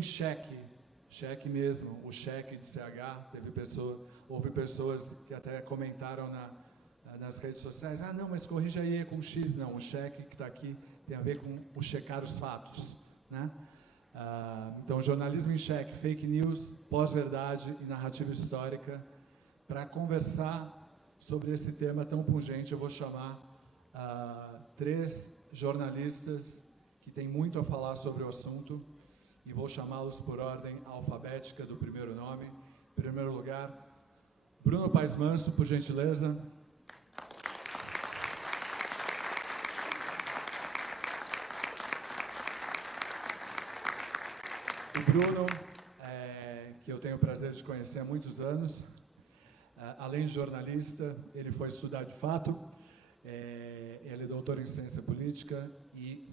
em xeque, xeque mesmo, o cheque de CH, houve pessoas que até comentaram nas redes sociais, não, mas corrija aí, é com X, não, o cheque que está aqui tem a ver com o checar os fatos, né? Então, jornalismo em xeque, fake news, pós-verdade e narrativa histórica. Para conversar sobre esse tema tão pungente, eu vou chamar 3 jornalistas que têm muito a falar sobre o assunto e vou chamá-los por ordem alfabética do primeiro nome. Em primeiro lugar, Bruno Paes Manso, por gentileza. O Bruno, que eu tenho o prazer de conhecer há muitos anos, além de jornalista, ele foi estudar de fato, ele é doutor em ciência política e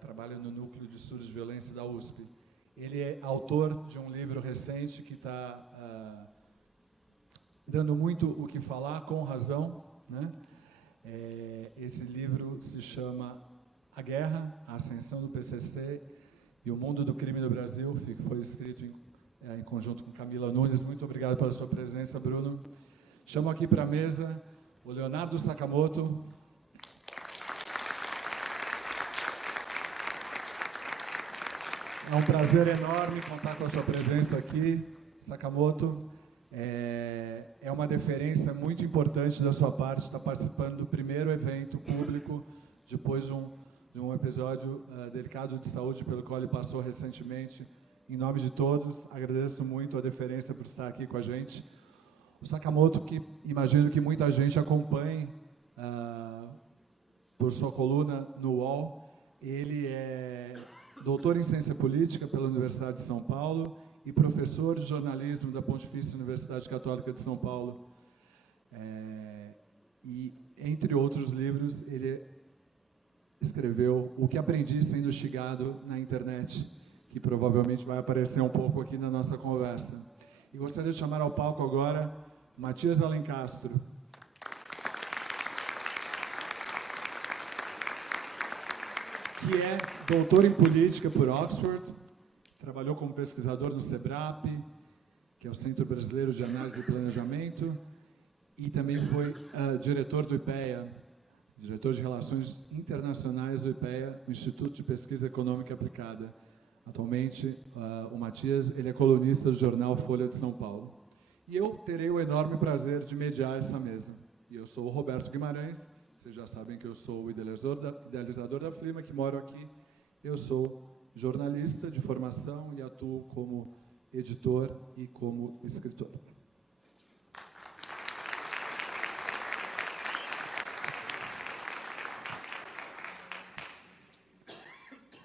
trabalha no Núcleo de Estudos de Violência da USP. Ele é autor de um livro recente que está dando muito o que falar, com razão, né? Esse livro se chama A Guerra, a Ascensão do PCC e o Mundo do Crime no Brasil, foi escrito em conjunto com Camila Nunes. Muito obrigado pela sua presença, Bruno. Chamo aqui para a mesa o Leonardo Sakamoto. É um prazer enorme contar com a sua presença aqui, Sakamoto. É uma deferência muito importante da sua parte estar participando do primeiro evento público, depois de um episódio delicado de saúde pelo qual ele passou recentemente. Em nome de todos, agradeço muito a deferência por estar aqui com a gente. O Sakamoto, que imagino que muita gente acompanhe por sua coluna no UOL, ele é doutor em ciência política pela Universidade de São Paulo e professor de jornalismo da Pontifícia Universidade Católica de São Paulo. E, entre outros livros, ele escreveu O que Aprendi Sendo Xingado na Internet, que provavelmente vai aparecer um pouco aqui na nossa conversa. E gostaria de chamar ao palco agora Matias Alencastro. Que é doutor em política por Oxford, trabalhou como pesquisador no SEBRAP, que é o Centro Brasileiro de Análise e Planejamento, e também foi diretor do IPEA, diretor de Relações Internacionais do IPEA, o Instituto de Pesquisa Econômica Aplicada. Atualmente, o Matias, ele é colunista do jornal Folha de São Paulo. E eu terei o enorme prazer de mediar essa mesa. E eu sou o Roberto Guimarães, vocês já sabem que eu sou o idealizador da Flima, que moro aqui. Eu sou jornalista de formação e atuo como editor e como escritor.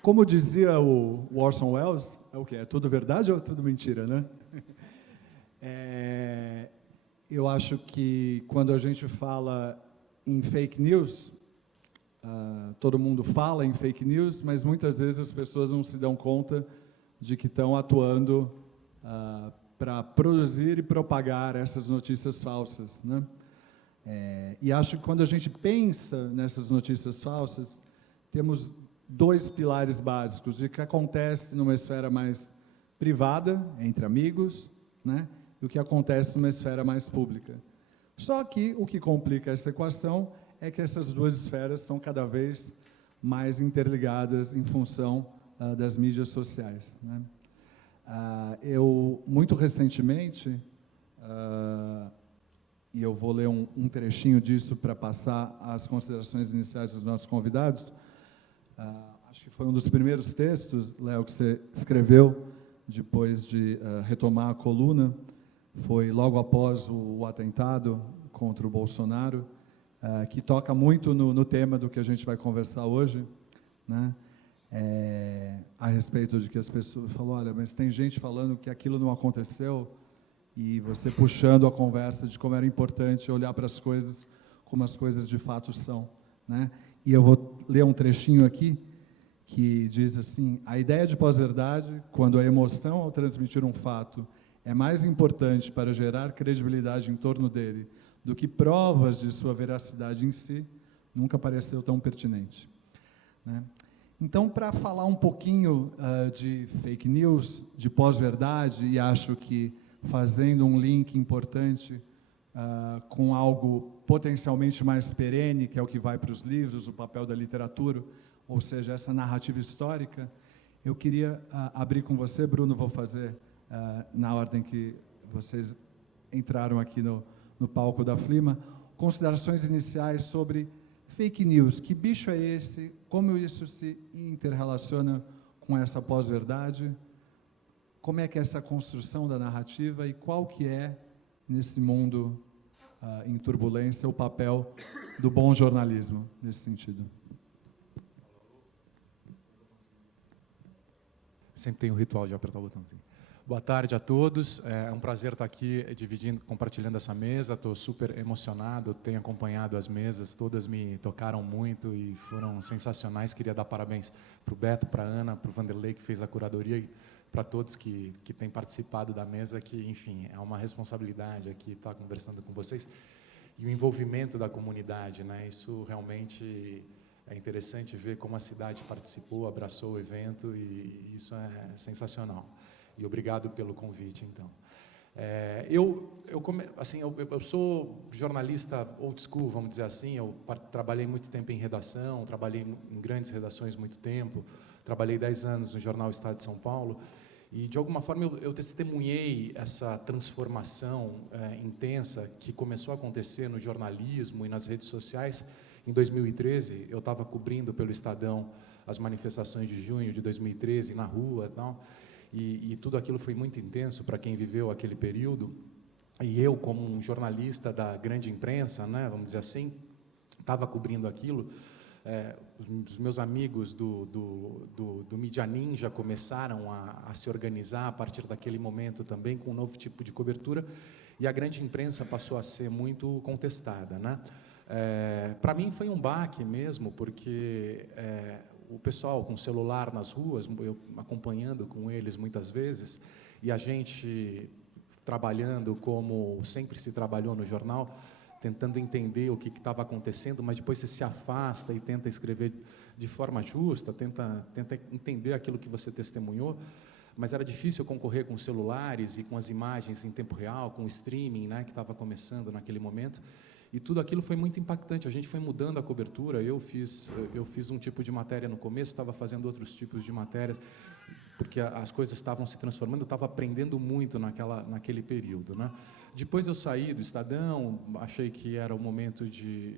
Como dizia o Orson Welles, é o quê? É tudo verdade ou é tudo mentira, né? Eu acho que quando a gente fala em fake news, todo mundo fala em fake news, mas muitas vezes as pessoas não se dão conta de que estão atuando para produzir e propagar essas notícias falsas, né? E acho que quando a gente pensa nessas notícias falsas, temos 2 pilares básicos: o que acontece numa esfera mais privada, entre amigos, né? E o que acontece numa esfera mais pública. Só que o que complica essa equação é que essas 2 esferas são cada vez mais interligadas em função das mídias sociais, né? Eu, muito recentemente, e eu vou ler um trechinho disso para passar as considerações iniciais dos nossos convidados, acho que foi um dos primeiros textos, Léo, que você escreveu depois de retomar a coluna, foi logo após o atentado contra o Bolsonaro, que toca muito no tema do que a gente vai conversar hoje, né? A respeito de que as pessoas falam, olha, mas tem gente falando que aquilo não aconteceu, e você puxando a conversa de como era importante olhar para as coisas como as coisas de fato são, né? E eu vou ler um trechinho aqui, que diz assim: a ideia de pós-verdade, quando a emoção ao transmitir um fato é mais importante para gerar credibilidade em torno dele do que provas de sua veracidade em si, nunca pareceu tão pertinente, né? Então, para falar um pouquinho de fake news, de pós-verdade, e acho que fazendo um link importante com algo potencialmente mais perene, que é o que vai para os livros, o papel da literatura, ou seja, essa narrativa histórica, eu queria abrir com você, Bruno, vou fazer na ordem que vocês entraram aqui no palco da Flima, considerações iniciais sobre fake news. Que bicho é esse? Como isso se interrelaciona com essa pós-verdade? Como é que é essa construção da narrativa e qual que é, nesse mundo em turbulência, o papel do bom jornalismo nesse sentido? Sempre tem o ritual de apertar o botãozinho. Boa tarde a todos, é um prazer estar aqui compartilhando essa mesa, estou super emocionado, tenho acompanhado as mesas, todas me tocaram muito e foram sensacionais. Queria dar parabéns para o Beto, para a Ana, para o Vanderlei, que fez a curadoria, e para todos que têm participado da mesa, que, enfim, é uma responsabilidade aqui estar conversando com vocês. E o envolvimento da comunidade, né? Isso realmente é interessante ver como a cidade participou, abraçou o evento, e isso é sensacional. E obrigado pelo convite, então. Eu sou jornalista old school, vamos dizer assim. Eu trabalhei muito tempo em redação, trabalhei em grandes redações muito tempo, trabalhei 10 anos no jornal Estado de São Paulo, e, de alguma forma, eu testemunhei essa transformação intensa que começou a acontecer no jornalismo e nas redes sociais. Em 2013, eu estava cobrindo pelo Estadão as manifestações de junho de 2013, na rua e tal, e tudo aquilo foi muito intenso para quem viveu aquele período. E eu, como um jornalista da grande imprensa, né, vamos dizer assim, estava cobrindo aquilo. Os meus amigos do Mídia Ninja começaram a se organizar a partir daquele momento também, com um novo tipo de cobertura, e a grande imprensa passou a ser muito contestada, né? Para mim foi um baque mesmo, porque o pessoal com celular nas ruas, eu acompanhando com eles muitas vezes, e a gente trabalhando como sempre se trabalhou no jornal, tentando entender o que estava acontecendo, mas depois você se afasta e tenta escrever de forma justa, tenta entender aquilo que você testemunhou, mas era difícil concorrer com os celulares e com as imagens em tempo real, com o streaming, né, que estava começando naquele momento. E tudo aquilo foi muito impactante. A gente foi mudando a cobertura. Eu fiz um tipo de matéria no começo, estava fazendo outros tipos de matérias, porque as coisas estavam se transformando. Eu estava aprendendo muito naquele período, né? Depois eu saí do Estadão, achei que era o momento de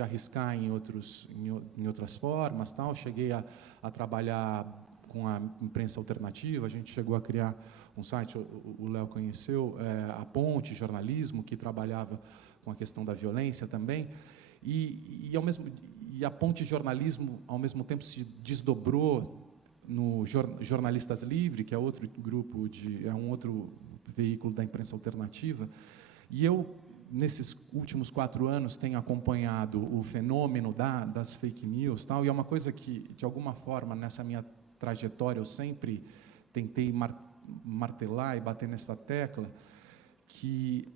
arriscar em outras formas, tal. Cheguei a trabalhar com a imprensa alternativa. A gente chegou a criar um site, o Léo conheceu, a Ponte Jornalismo, que trabalhava com a questão da violência também, e a Ponte Jornalismo, ao mesmo tempo, se desdobrou no Jornalistas Livre, que é outro grupo, um outro veículo da imprensa alternativa, e eu, nesses últimos 4 anos, tenho acompanhado o fenômeno das fake news, tal, e é uma coisa que, de alguma forma, nessa minha trajetória, eu sempre tentei martelar e bater nessa tecla, que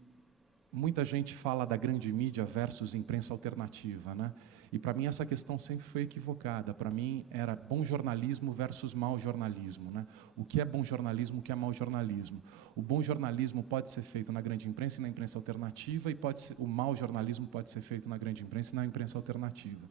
muita gente fala da grande mídia versus imprensa alternativa, né? E para mim essa questão sempre foi equivocada. Para mim era bom jornalismo versus mau jornalismo, né? O que é bom jornalismo, o que é mau jornalismo? O bom jornalismo pode ser feito na grande imprensa e na imprensa alternativa, e o mau jornalismo pode ser feito na grande imprensa e na imprensa alternativa.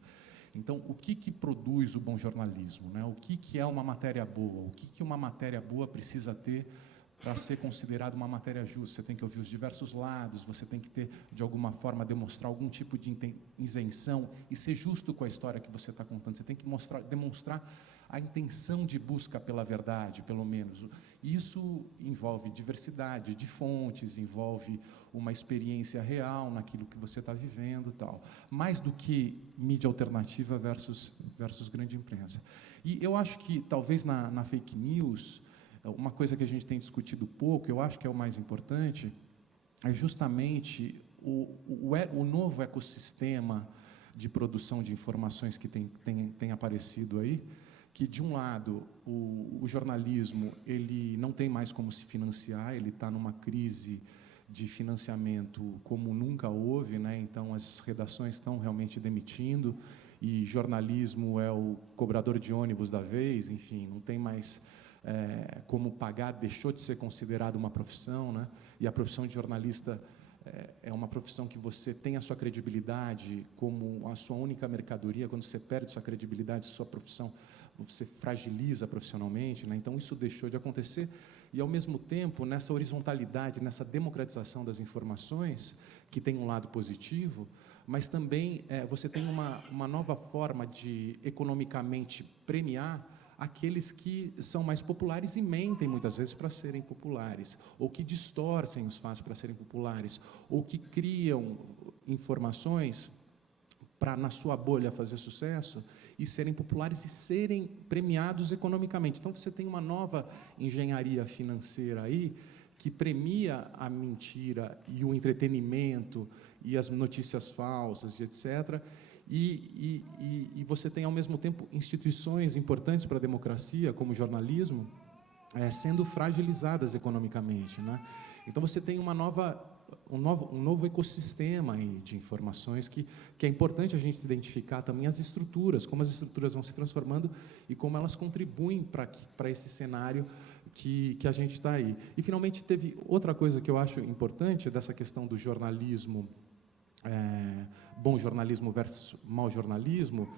Então, o que produz o bom jornalismo, né? O que é uma matéria boa? O que uma matéria boa precisa ter para ser considerado uma matéria justa? Você tem que ouvir os diversos lados, você tem que ter, de alguma forma, demonstrar algum tipo de isenção e ser justo com a história que você está contando. Você tem que demonstrar a intenção de busca pela verdade, pelo menos. E isso envolve diversidade de fontes, envolve uma experiência real naquilo que você está vivendo, tal. Mais do que mídia alternativa versus grande imprensa. E eu acho que, talvez, na fake news, uma coisa que a gente tem discutido pouco, eu acho que é o mais importante, é justamente o novo ecossistema de produção de informações que tem aparecido aí, que, de um lado, o jornalismo ele não tem mais como se financiar, ele está numa crise de financiamento como nunca houve, né? Então as redações estão realmente demitindo, e jornalismo é o cobrador de ônibus da vez, enfim, não tem mais como pagar, deixou de ser considerado uma profissão, né? E a profissão de jornalista é uma profissão que você tem a sua credibilidade como a sua única mercadoria. Quando você perde sua credibilidade, sua profissão, você fragiliza profissionalmente, né? Então isso deixou de acontecer. E, ao mesmo tempo, nessa horizontalidade, nessa democratização das informações, que tem um lado positivo, mas também você tem uma nova forma de economicamente premiar aqueles que são mais populares e mentem muitas vezes para serem populares, ou que distorcem os fatos para serem populares, ou que criam informações para, na sua bolha, fazer sucesso e serem populares e serem premiados economicamente. Então, você tem uma nova engenharia financeira aí que premia a mentira e o entretenimento e as notícias falsas, etc., e você tem, ao mesmo tempo, instituições importantes para a democracia, como o jornalismo, sendo fragilizadas economicamente, né? Então, você tem um novo ecossistema aí de informações que é importante a gente identificar também as estruturas, como as estruturas vão se transformando e como elas contribuem para esse cenário que a gente está aí. E, finalmente, teve outra coisa que eu acho importante dessa questão do jornalismo, bom jornalismo versus mau jornalismo,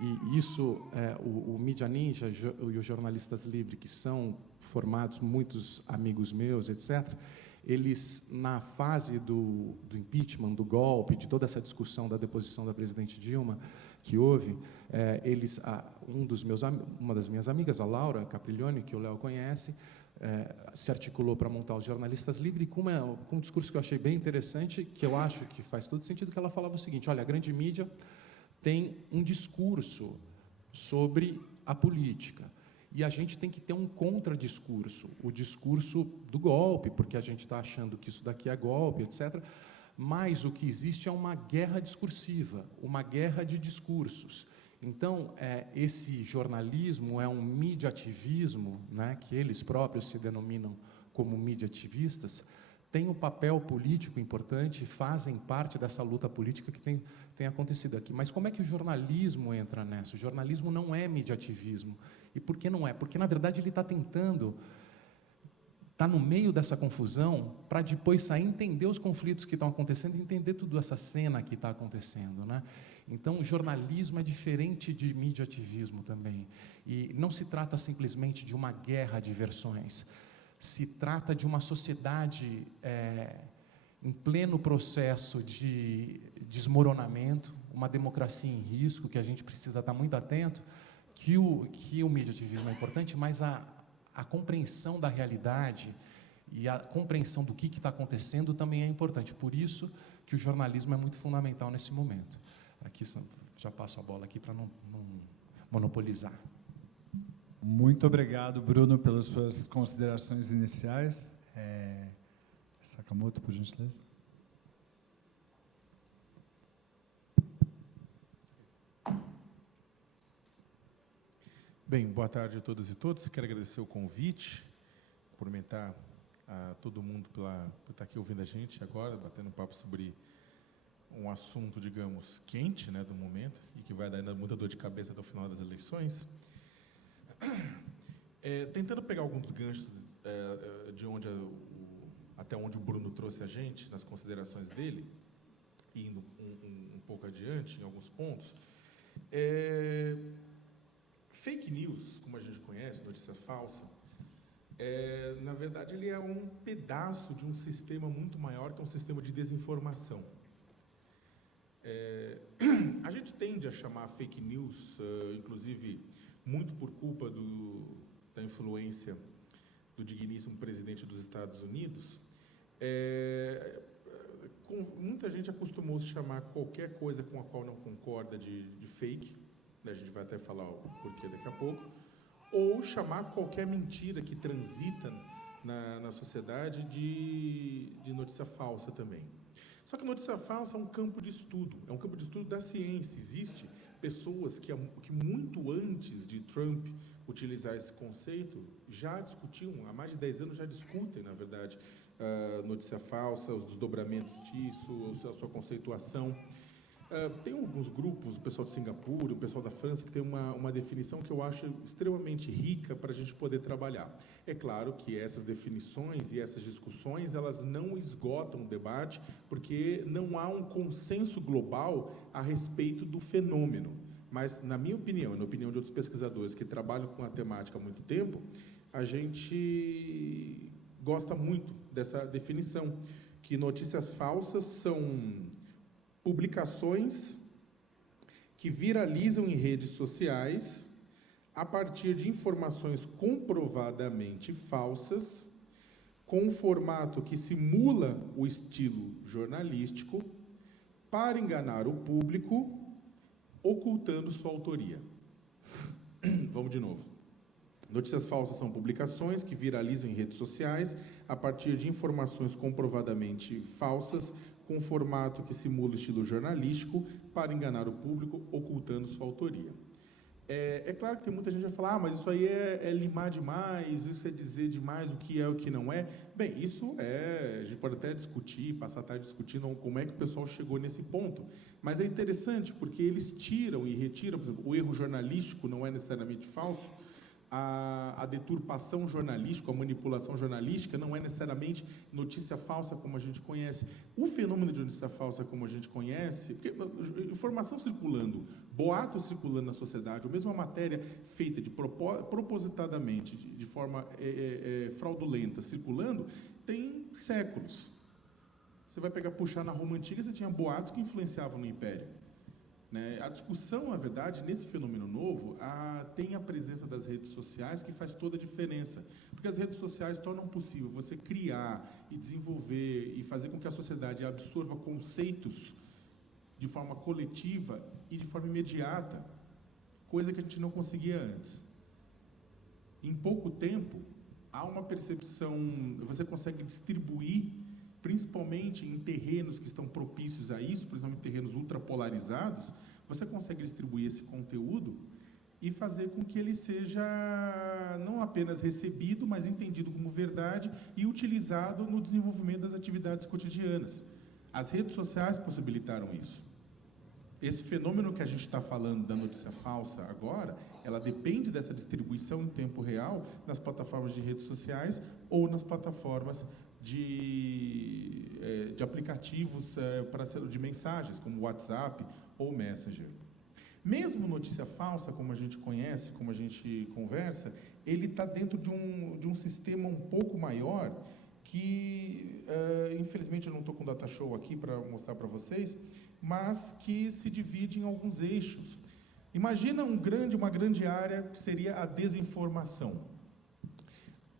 e isso, o Mídia Ninja e os jornalistas livres, que são formados, muitos amigos meus, etc., eles, na fase do impeachment, do golpe, de toda essa discussão da deposição da presidente Dilma, que houve, uma das minhas amigas, a Laura Capriglione, que o Léo conhece, se articulou para montar os jornalistas livres, com um discurso que eu achei bem interessante, que eu acho que faz todo sentido, que ela falava o seguinte: olha, a grande mídia tem um discurso sobre a política, e a gente tem que ter um contradiscurso, o discurso do golpe, porque a gente está achando que isso daqui é golpe, etc., mas o que existe é uma guerra discursiva, uma guerra de discursos. Então, esse jornalismo é um mediativismo, né, que eles próprios se denominam como mediativistas, tem um papel político importante, fazem parte dessa luta política que tem acontecido aqui. Mas como é que o jornalismo entra nessa? O jornalismo não é mediativismo. E por que não é? Porque, na verdade, ele está tentando, está no meio dessa confusão, para depois sair, entender os conflitos que estão acontecendo, entender toda essa cena que está acontecendo, né? Então, o jornalismo é diferente de mediativismo também. E não se trata simplesmente de uma guerra de versões. Se trata de uma sociedade em pleno processo de desmoronamento, uma democracia em risco, que a gente precisa estar muito atento, que o mediativismo é importante, mas a compreensão da realidade e a compreensão do que está acontecendo também é importante. Por isso que o jornalismo é muito fundamental nesse momento. Aqui já passo a bola aqui para não monopolizar. Muito obrigado, Bruno, pelas suas considerações iniciais. Sakamoto, por gentileza. Bem, boa tarde a todas e todos. Quero agradecer o convite, cumprimentar a todo mundo por estar aqui ouvindo a gente agora, batendo um papo sobre um assunto, digamos, quente, né, do momento, e que vai dar ainda muita dor de cabeça até o final das eleições. Tentando pegar alguns ganchos de até onde o Bruno trouxe a gente, nas considerações dele, e indo um pouco adiante, em alguns pontos. Fake news, como a gente conhece, notícia falsa, na verdade, ele é um pedaço de um sistema muito maior, que é um sistema de desinformação. A gente tende a chamar fake news, inclusive, muito por culpa da influência do digníssimo presidente dos Estados Unidos. Muita gente acostumou-se a chamar qualquer coisa com a qual não concorda de fake, né? A gente vai até falar o porquê daqui a pouco, ou chamar qualquer mentira que transita na sociedade de notícia falsa também. Só que notícia falsa é um campo de estudo da ciência. Existem pessoas que muito antes de Trump utilizar esse conceito, já discutiam, há mais de 10 anos já discutem, na verdade, notícia falsa, os desdobramentos disso, a sua conceituação. Tem alguns grupos, o pessoal de Singapura, o pessoal da França, que tem uma definição que eu acho extremamente rica para a gente poder trabalhar. É claro que essas definições e essas discussões, elas não esgotam o debate, porque não há um consenso global a respeito do fenômeno. Mas, na minha opinião, e na opinião de outros pesquisadores que trabalham com a temática há muito tempo, a gente gosta muito dessa definição, que notícias falsas são publicações que viralizam em redes sociais a partir de informações comprovadamente falsas, com um formato que simula o estilo jornalístico, para enganar o público, ocultando sua autoria. Vamos de novo. Notícias falsas são publicações que viralizam em redes sociais a partir de informações comprovadamente falsas, com um formato que simula o estilo jornalístico, para enganar o público, ocultando sua autoria. É claro que tem muita gente que vai falar, mas isso aí é limar demais, isso é dizer demais o que é e o que não é. Bem, isso a gente pode até discutir, passar a tarde discutindo como é que o pessoal chegou nesse ponto. Mas é interessante, porque eles tiram e retiram, por exemplo, o erro jornalístico não é necessariamente falso, a deturpação jornalística, a manipulação jornalística não é necessariamente notícia falsa como a gente conhece. O fenômeno de notícia falsa como a gente conhece, porque informação circulando, boatos circulando na sociedade, ou mesmo uma matéria feita propositadamente, de forma fraudulenta, circulando, tem séculos. Você vai puxar na Roma Antiga, você tinha boatos que influenciavam no Império. Né? A discussão, na verdade, nesse fenômeno novo, tem a presença das redes sociais que faz toda a diferença. Porque as redes sociais tornam possível você criar e desenvolver e fazer com que a sociedade absorva conceitos de forma coletiva e de forma imediata, coisa que a gente não conseguia antes. Em pouco tempo, há uma percepção, você consegue distribuir, principalmente em terrenos que estão propícios a isso, principalmente terrenos ultrapolarizados, você consegue distribuir esse conteúdo e fazer com que ele seja não apenas recebido, mas entendido como verdade e utilizado no desenvolvimento das atividades cotidianas. As redes sociais possibilitaram isso. Esse fenômeno que a gente está falando da notícia falsa agora, ela depende dessa distribuição em tempo real nas plataformas de redes sociais ou nas plataformas de aplicativos de mensagens, como WhatsApp ou Messenger. Mesmo notícia falsa, como a gente conhece, como a gente conversa, ele está dentro de um sistema um pouco maior que, infelizmente, eu não estou com o data show aqui para mostrar para vocês, mas que se divide em alguns eixos. Imagina uma grande área que seria a desinformação.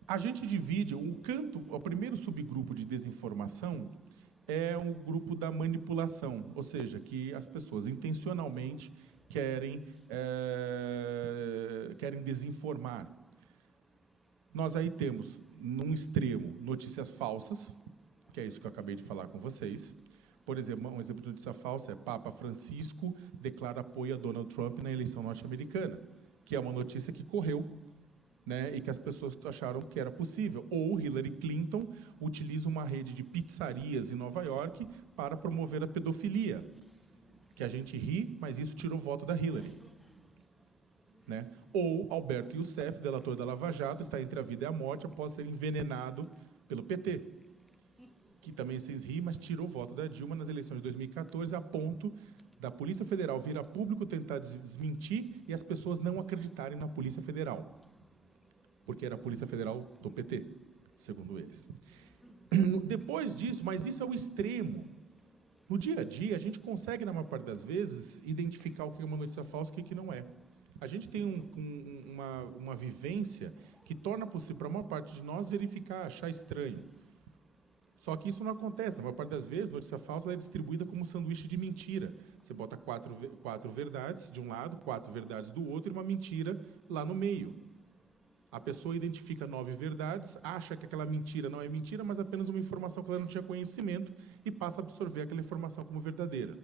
A gente divide, o primeiro subgrupo de desinformação é o grupo da manipulação, ou seja, que as pessoas intencionalmente querem desinformar. Nós aí temos, num extremo, notícias falsas, que é isso que eu acabei de falar com vocês. Por exemplo, um exemplo de notícia falsa é Papa Francisco declara apoio a Donald Trump na eleição norte-americana, que é uma notícia que correu, né, e que as pessoas acharam que era possível. Ou Hillary Clinton utiliza uma rede de pizzarias em Nova York para promover a pedofilia. Que a gente ri, mas isso tirou o voto da Hillary. Né? Ou Alberto Youssef, delator da Lava Jato, está entre a vida e a morte após ser envenenado pelo PT. Que também vocês riem, mas tirou o voto da Dilma nas eleições de 2014, a ponto da Polícia Federal vir a público tentar desmentir e as pessoas não acreditarem na Polícia Federal. Porque era a Polícia Federal do PT, segundo eles. Depois disso, mas isso é o extremo. No dia a dia, a gente consegue, na maior parte das vezes, identificar o que é uma notícia falsa e o que não é. A gente tem uma vivência que torna possível, para a maior parte de nós, verificar, achar estranho. Só que isso não acontece. Na maior parte das vezes, notícia falsa é distribuída como um sanduíche de mentira. Você bota quatro verdades de um lado, 4 verdades do outro e uma mentira lá no meio. A pessoa identifica 9 verdades, acha que aquela mentira não é mentira, mas apenas uma informação que ela não tinha conhecimento e passa a absorver aquela informação como verdadeira.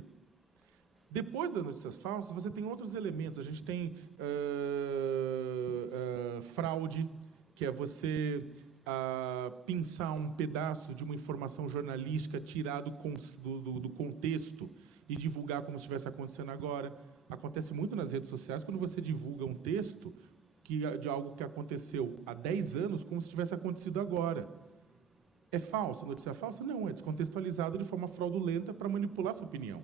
Depois das notícias falsas, você tem outros elementos. A gente tem fraude, que é você pinçar um pedaço de uma informação jornalística tirado do contexto e divulgar como se estivesse acontecendo agora. Acontece muito nas redes sociais quando você divulga um texto de algo que aconteceu há 10 anos como se tivesse acontecido agora. É falsa? A notícia é falsa? Não, é descontextualizada de forma fraudulenta para manipular sua opinião.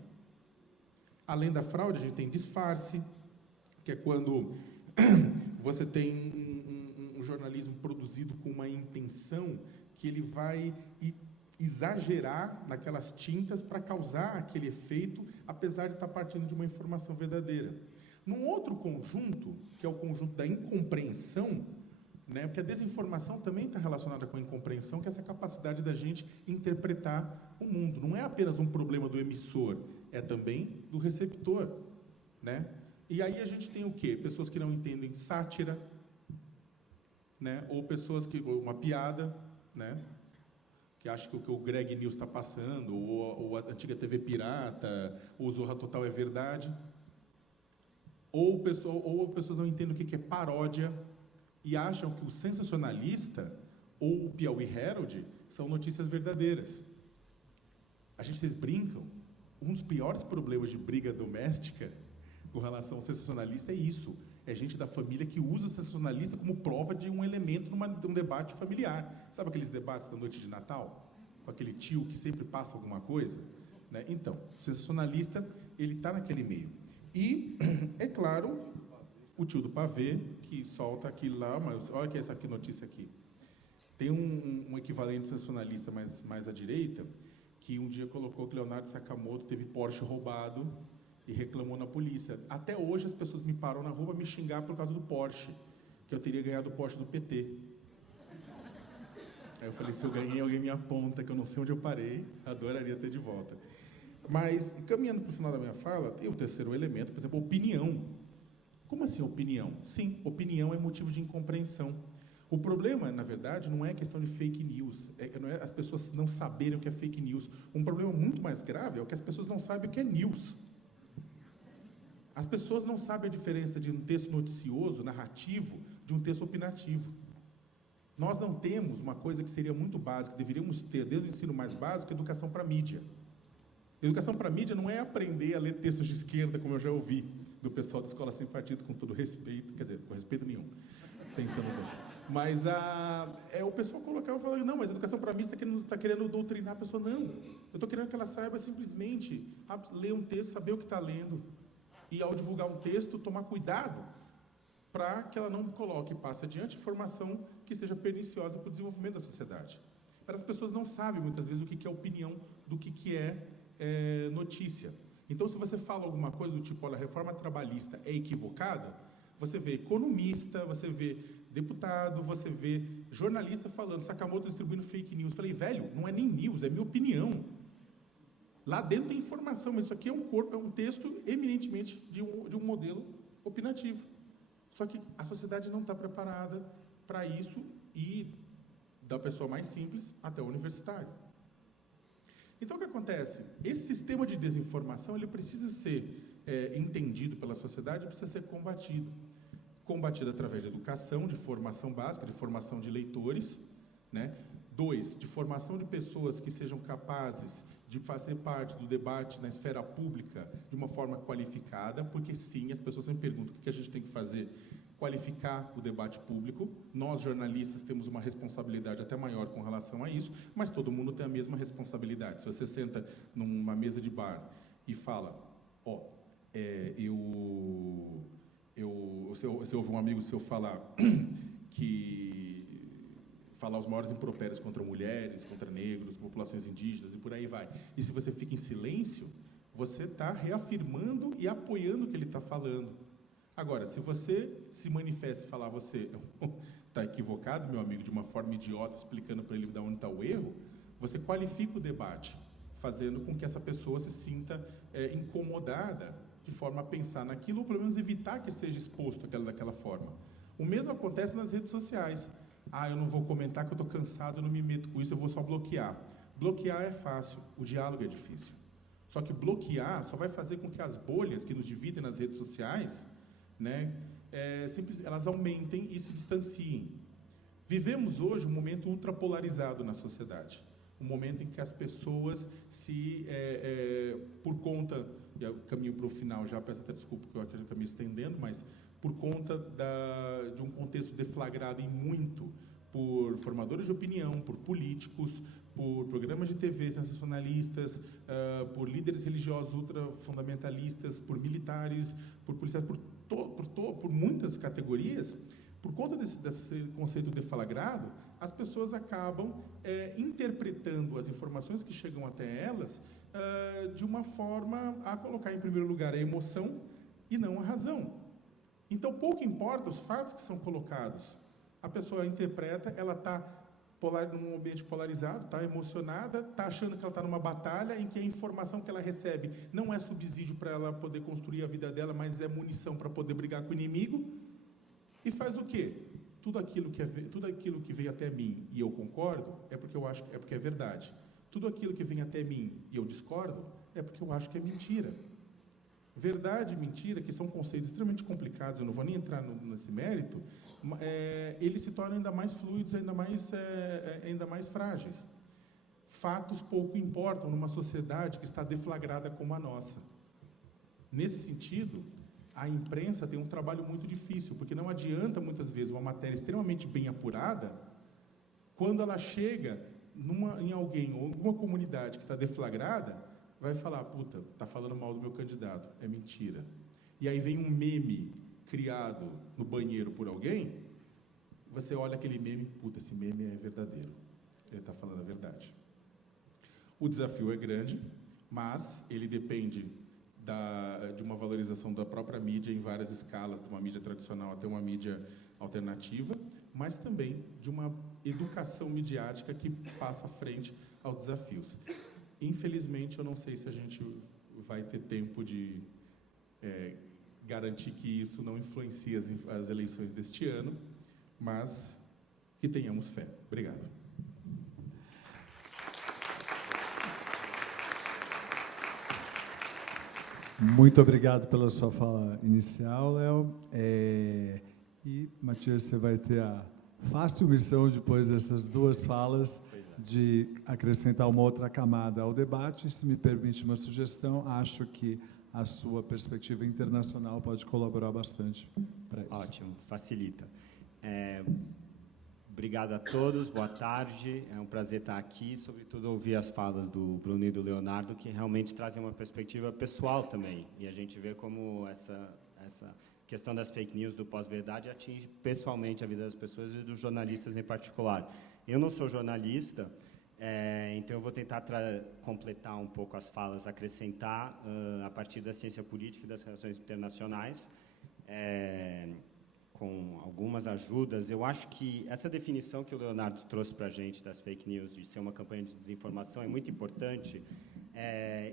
Além da fraude, a gente tem disfarce, que é quando você tem um jornalismo produzido com uma intenção que ele vai exagerar naquelas tintas para causar aquele efeito, apesar de estar partindo de uma informação verdadeira. Num outro conjunto, que é o conjunto da incompreensão, né, porque a desinformação também está relacionada com a incompreensão, que é essa capacidade da gente interpretar o mundo. Não é apenas um problema do emissor, é também do receptor, né? E aí a gente tem o quê? Pessoas que não entendem sátira, né? Ou pessoas que... uma piada, né? Que acham que o que o Greg News está passando, ou a antiga TV Pirata, ou o Zorra Total é verdade. Ou pessoas não entendem o que é paródia e acham que o sensacionalista ou o Piauí Herald são notícias verdadeiras. Vocês brincam? Um dos piores problemas de briga doméstica com relação ao sensacionalista é isso. É gente da família que usa o sensacionalista como prova de um elemento de um debate familiar. Sabe aqueles debates da noite de Natal? Com aquele tio que sempre passa alguma coisa? Né? Então, o sensacionalista, ele está naquele meio. E, é claro, o tio do pavê, que solta aquilo lá, mas olha que essa aqui, notícia aqui. Tem um equivalente sensacionalista mais à direita, que um dia colocou que Leonardo Sakamoto teve Porsche roubado e reclamou na polícia. Até hoje as pessoas me param na rua para me xingar por causa do Porsche, que eu teria ganhado o Porsche do PT. Aí eu falei, se eu ganhei, alguém me aponta, que eu não sei onde eu parei, adoraria ter de volta. Mas, caminhando para o final da minha fala, tem o terceiro elemento, por exemplo, opinião. Como assim opinião? Sim, opinião é motivo de incompreensão. O problema, na verdade, não é questão de fake news, não é as pessoas não saberem o que é fake news. Um problema muito mais grave é o que as pessoas não sabem o que é news. As pessoas não sabem a diferença de um texto noticioso, narrativo, de um texto opinativo. Nós não temos uma coisa que seria muito básica, deveríamos ter, desde o ensino mais básico, educação para a mídia. Educação para a mídia não é aprender a ler textos de esquerda, como eu já ouvi do pessoal da Escola Sem Partido, com todo respeito, quer dizer, com respeito nenhum, pensando bem. Mas o pessoal colocava e falava, não, mas a educação para mim está querendo doutrinar a pessoa. Não, eu estou querendo que ela saiba simplesmente ler um texto, saber o que está lendo. E ao divulgar um texto, tomar cuidado para que ela não coloque e passe adiante informação que seja perniciosa para o desenvolvimento da sociedade. Mas as pessoas não sabem, muitas vezes, o que é opinião do que é notícia. Então, se você fala alguma coisa do tipo, olha, a reforma trabalhista é equivocada, você vê economista, você vê deputado, você vê jornalista falando, Sakamoto distribuindo fake news. Falei, velho, não é nem news, é minha opinião. Lá dentro tem informação, mas isso aqui é um texto eminentemente de um modelo opinativo. Só que a sociedade não está preparada para isso, e da pessoa mais simples até o universitário. Então, o que acontece? Esse sistema de desinformação, ele precisa ser entendido pela sociedade, precisa ser combatido. Combatido através de educação, de formação básica, de formação de leitores, né? 2, de formação de pessoas que sejam capazes de fazer parte do debate na esfera pública de uma forma qualificada, porque sim, as pessoas sempre perguntam o que a gente tem que fazer, qualificar o debate público. Nós, jornalistas, temos uma responsabilidade até maior com relação a isso, mas todo mundo tem a mesma responsabilidade. Se você senta numa mesa de bar e fala, você ouve um amigo seu falar falar os maiores impropérios contra mulheres, contra negros, populações indígenas e por aí vai. E se você fica em silêncio, você está reafirmando e apoiando o que ele está falando. Agora, se você se manifesta e falar, você está equivocado, meu amigo, de uma forma idiota, explicando para ele de onde está o erro, você qualifica o debate, fazendo com que essa pessoa se sinta incomodada de forma a pensar naquilo, ou pelo menos evitar que seja exposto daquela forma. O mesmo acontece nas redes sociais. Eu não vou comentar que eu estou cansado, eu não me meto com isso, eu vou só bloquear. Bloquear é fácil, o diálogo é difícil. Só que bloquear só vai fazer com que as bolhas que nos dividem nas redes sociais, né, elas aumentem e se distanciem. Vivemos hoje um momento ultrapolarizado na sociedade. o momento em que as pessoas por conta, e eu caminho para o final já, peço até desculpa, porque eu acredito que eu me estendendo, mas por conta de um contexto deflagrado em muito por formadores de opinião, por políticos, por programas de TV sensacionalistas, por líderes religiosos ultrafundamentalistas, por militares, por policiais, por muitas categorias, por conta desse conceito deflagrado, as pessoas acabam interpretando as informações que chegam até elas de uma forma a colocar em primeiro lugar a emoção e não a razão. Então, pouco importa os fatos que são colocados. A pessoa interpreta, ela está num ambiente polarizado, está emocionada, está achando que ela está numa batalha em que a informação que ela recebe não é subsídio para ela poder construir a vida dela, mas é munição para poder brigar com o inimigo. E faz o quê? Tudo aquilo que vem até mim e eu concordo é porque é verdade. Tudo aquilo que vem até mim e eu discordo é porque eu acho que é mentira. Verdade e mentira, que são conceitos extremamente complicados, eu não vou nem entrar nesse mérito, eles se tornam ainda mais fluidos, ainda mais frágeis. Fatos pouco importam numa sociedade que está deflagrada como a nossa. Nesse sentido, a imprensa tem um trabalho muito difícil, porque não adianta, muitas vezes, uma matéria extremamente bem apurada, quando ela chega em alguém ou em alguma comunidade que está deflagrada, vai falar, puta, está falando mal do meu candidato, é mentira. E aí vem um meme criado no banheiro por alguém, você olha aquele meme, puta, esse meme é verdadeiro, ele está falando a verdade. O desafio é grande, mas ele depende de uma valorização da própria mídia em várias escalas, de uma mídia tradicional até uma mídia alternativa, mas também de uma educação midiática que faça frente aos desafios. Infelizmente, eu não sei se a gente vai ter tempo de garantir que isso não influencie as eleições deste ano, mas que tenhamos fé. Obrigado. Muito obrigado pela sua fala inicial, Léo. E, Matias, você vai ter a fácil missão, depois dessas duas falas, de acrescentar uma outra camada ao debate. Se me permite uma sugestão, acho que a sua perspectiva internacional pode colaborar bastante para isso. Ótimo, facilita. Obrigado a todos, boa tarde. É um prazer estar aqui, sobretudo ouvir as falas do Bruno e do Leonardo, que realmente trazem uma perspectiva pessoal também. E a gente vê como essa questão das fake news, do pós-verdade, atinge pessoalmente a vida das pessoas e dos jornalistas em particular. Eu não sou jornalista, então eu vou tentar completar um pouco as falas, acrescentar a partir da ciência política e das relações internacionais, com algumas ajudas. Eu acho que essa definição que o Leonardo trouxe para a gente das fake news, de ser uma campanha de desinformação, é muito importante.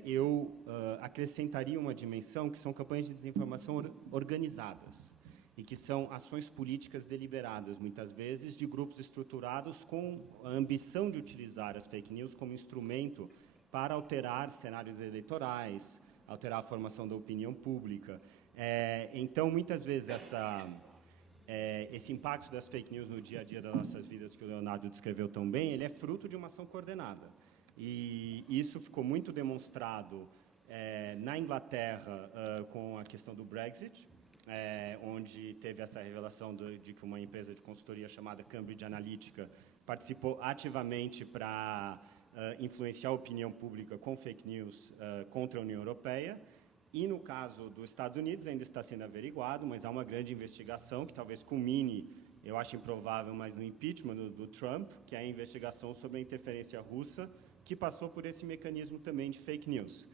Eu acrescentaria uma dimensão que são campanhas de desinformação organizadas e que são ações políticas deliberadas, muitas vezes, de grupos estruturados com a ambição de utilizar as fake news como instrumento para alterar cenários eleitorais, alterar a formação da opinião pública. Então, muitas vezes, esse impacto das fake news no dia a dia das nossas vidas, que o Leonardo descreveu tão bem, ele é fruto de uma ação coordenada. E isso ficou muito demonstrado na Inglaterra com a questão do Brexit, onde teve essa revelação de que uma empresa de consultoria chamada Cambridge Analytica participou ativamente para influenciar a opinião pública com fake news contra a União Europeia. E, no caso dos Estados Unidos, ainda está sendo averiguado, mas há uma grande investigação que talvez culmine, eu acho improvável, mas no impeachment do Trump, que é a investigação sobre a interferência russa, que passou por esse mecanismo também de fake news.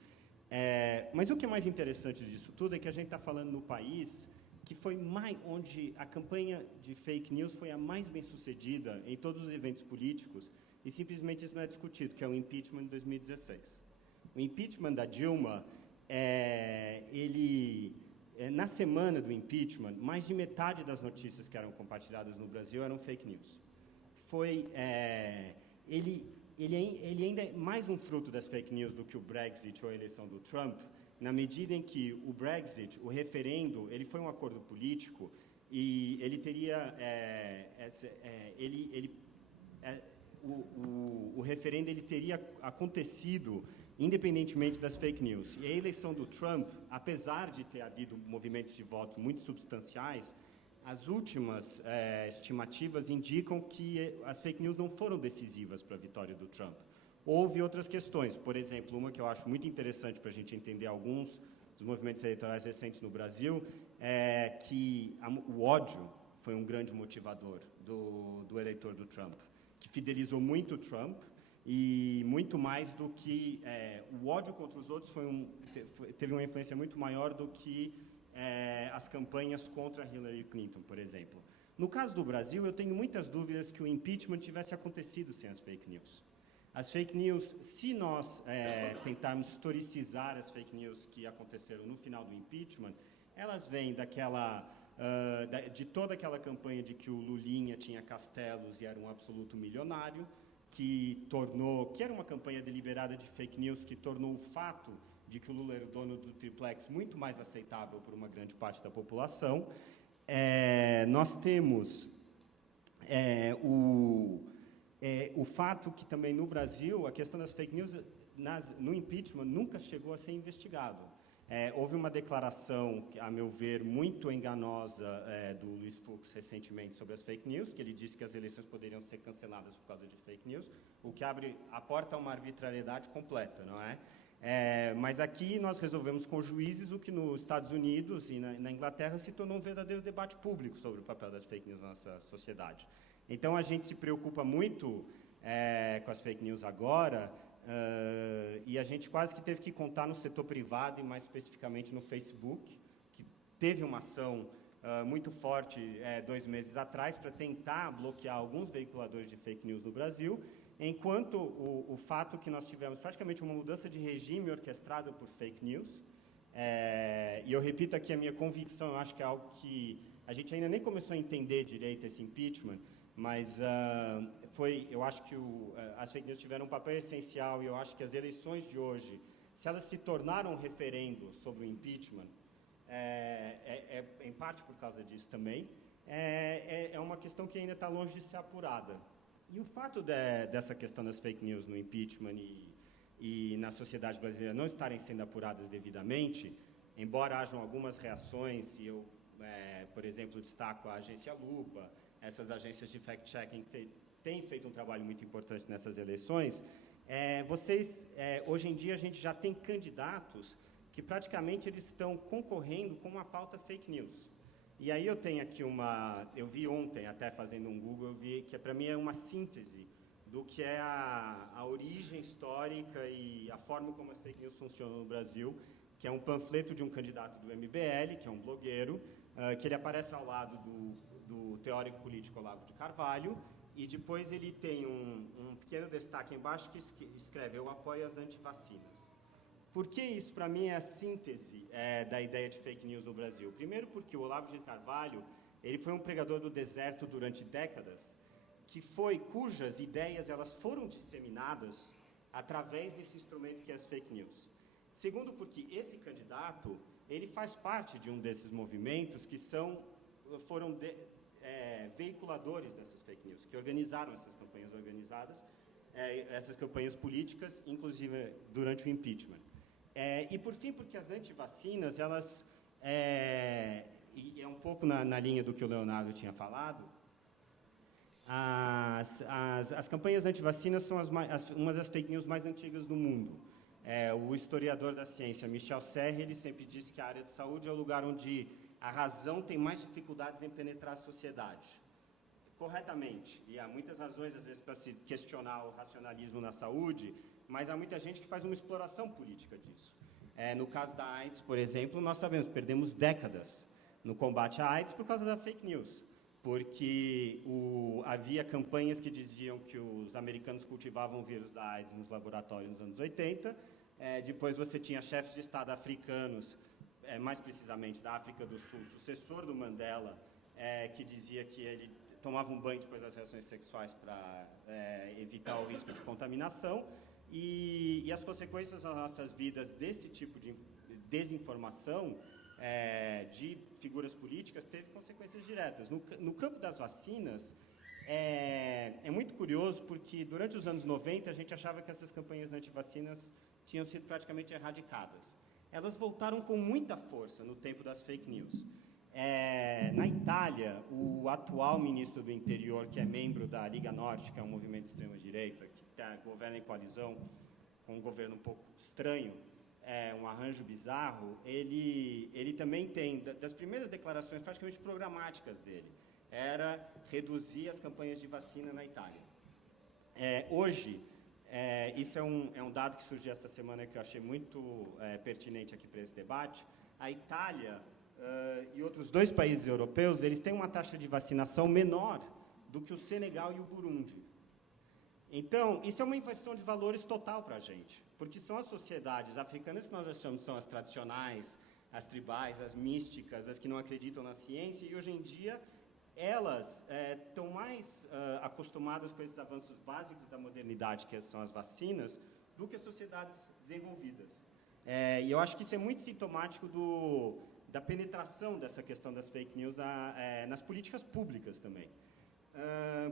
Mas o que é mais interessante disso tudo é que a gente está falando no país que foi onde a campanha de fake news foi a mais bem-sucedida em todos os eventos políticos, e simplesmente isso não é discutido, que é o impeachment de 2016. O impeachment da Dilma, na semana do impeachment, mais de metade das notícias que eram compartilhadas no Brasil eram fake news. Ele ainda é mais um fruto das fake news do que o Brexit ou a eleição do Trump, na medida em que o Brexit, o referendo, ele foi um acordo político e ele teria... o referendo ele teria acontecido independentemente das fake news. E a eleição do Trump, apesar de ter havido movimentos de voto muito substanciais, as últimas estimativas indicam que as fake news não foram decisivas para a vitória do Trump. Houve outras questões, por exemplo, uma que eu acho muito interessante para a gente entender alguns dos movimentos eleitorais recentes no Brasil, é que o ódio foi um grande motivador do eleitor do Trump, que fidelizou muito o Trump, e muito mais do que o ódio contra os outros teve uma influência muito maior do que as campanhas contra Hillary Clinton, por exemplo. No caso do Brasil, eu tenho muitas dúvidas que o impeachment tivesse acontecido sem as fake news. As fake news, se nós tentarmos historicizar as fake news que aconteceram no final do impeachment, elas vêm de toda aquela campanha de que o Lulinha tinha castelos e era um absoluto milionário, que era uma campanha deliberada de fake news que tornou o fato de que o Lula era o dono do triplex muito mais aceitável por uma grande parte da população. Nós temos o fato que também no Brasil a questão das fake news no impeachment nunca chegou a ser investigado. Houve uma declaração, a meu ver, muito enganosa do Luiz Fux recentemente sobre as fake news, que ele disse que as eleições poderiam ser canceladas por causa de fake news, o que abre a porta a uma arbitrariedade completa, não é? Mas aqui nós resolvemos com juízes o que nos Estados Unidos e na Inglaterra se tornou um verdadeiro debate público sobre o papel das fake news na nossa sociedade. Então, a gente se preocupa muito com as fake news agora, e a gente quase que teve que contar no setor privado e mais especificamente no Facebook, que teve uma ação muito forte 2 meses atrás para tentar bloquear alguns veiculadores de fake news no Brasil, enquanto o fato que nós tivemos praticamente uma mudança de regime orquestrada por fake news, e eu repito aqui a minha convicção, eu acho que é algo que a gente ainda nem começou a entender direito esse impeachment, mas eu acho que as fake news tiveram um papel essencial, e eu acho que as eleições de hoje, se elas se tornaram um referendo sobre o impeachment, em parte por causa disso também, é uma questão que ainda está longe de ser apurada. E o fato dessa questão das fake news no impeachment e na sociedade brasileira não estarem sendo apuradas devidamente, embora hajam algumas reações, e eu, por exemplo, destaco a agência Lupa, essas agências de fact-checking têm feito um trabalho muito importante nessas eleições, hoje em dia a gente já tem candidatos que praticamente eles estão concorrendo com uma pauta fake news. E aí eu tenho aqui eu vi ontem, até fazendo um Google, eu vi que para mim é uma síntese do que é a origem histórica e a forma como as fake news funcionam no Brasil, que é um panfleto de um candidato do MBL, que é um blogueiro, que ele aparece ao lado do teórico político Olavo de Carvalho, e depois ele tem um pequeno destaque embaixo que escreve: eu apoio as antivacinas. Por que isso, para mim, é a síntese da ideia de fake news no Brasil? Primeiro porque o Olavo de Carvalho ele foi um pregador do deserto durante décadas, cujas ideias elas foram disseminadas através desse instrumento que é as fake news. Segundo porque esse candidato ele faz parte de um desses movimentos que foram veiculadores dessas fake news, que organizaram essas campanhas essas campanhas políticas, inclusive durante o impeachment. E por fim, porque as antivacinas, elas, e é um pouco na linha do que o Leonardo tinha falado, as campanhas antivacinas são uma das fake news mais antigas do mundo. O historiador da ciência, Michel Serre, ele sempre disse que a área de saúde é o lugar onde a razão tem mais dificuldades em penetrar a sociedade. Corretamente. E há muitas razões, às vezes, para se questionar o racionalismo na saúde, mas há muita gente que faz uma exploração política disso. No caso da AIDS, por exemplo, nós sabemos, perdemos décadas no combate à AIDS por causa da fake news, porque havia campanhas que diziam que os americanos cultivavam o vírus da AIDS nos laboratórios nos anos 80, depois você tinha chefes de Estado africanos, mais precisamente da África do Sul, sucessor do Mandela, que dizia que ele tomava um banho depois das relações sexuais para evitar o risco de contaminação, e as consequências nas nossas vidas desse tipo de desinformação de figuras políticas teve consequências diretas. No campo das vacinas, é muito curioso porque, durante os anos 90, a gente achava que essas campanhas anti-vacinas tinham sido praticamente erradicadas. Elas voltaram com muita força no tempo das fake news. Na Itália, o atual ministro do Interior, que é membro da Liga Norte, que é um movimento de extrema-direita, que governa em coalizão com um governo um pouco estranho, um arranjo bizarro, ele também tem, das primeiras declarações praticamente programáticas dele, era reduzir as campanhas de vacina na Itália. Hoje, isso é um dado que surgiu essa semana que eu achei muito pertinente aqui para esse debate. A Itália e outros 2 países europeus, eles têm uma taxa de vacinação menor do que o Senegal e o Burundi. Então, isso é uma inversão de valores total para a gente, porque são as sociedades africanas que nós achamos que são as tradicionais, as tribais, as místicas, as que não acreditam na ciência, e hoje em dia elas estão mais acostumadas com esses avanços básicos da modernidade, que são as vacinas, do que as sociedades desenvolvidas. E eu acho que isso é muito sintomático da penetração dessa questão das fake news nas políticas públicas também.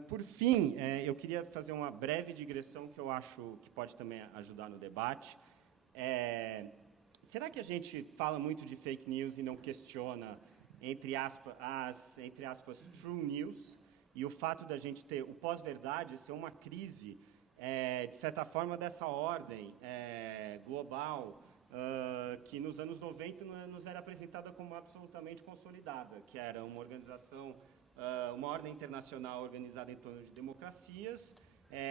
Por fim, eu queria fazer uma breve digressão que eu acho que pode também ajudar no debate. Será que a gente fala muito de fake news e não questiona, entre aspas, true news, e o fato da gente ter o pós-verdade ser uma crise, de certa forma, dessa ordem global, que nos anos 90 nos era apresentada como absolutamente consolidada, que era uma organização, uma ordem internacional organizada em torno de democracias,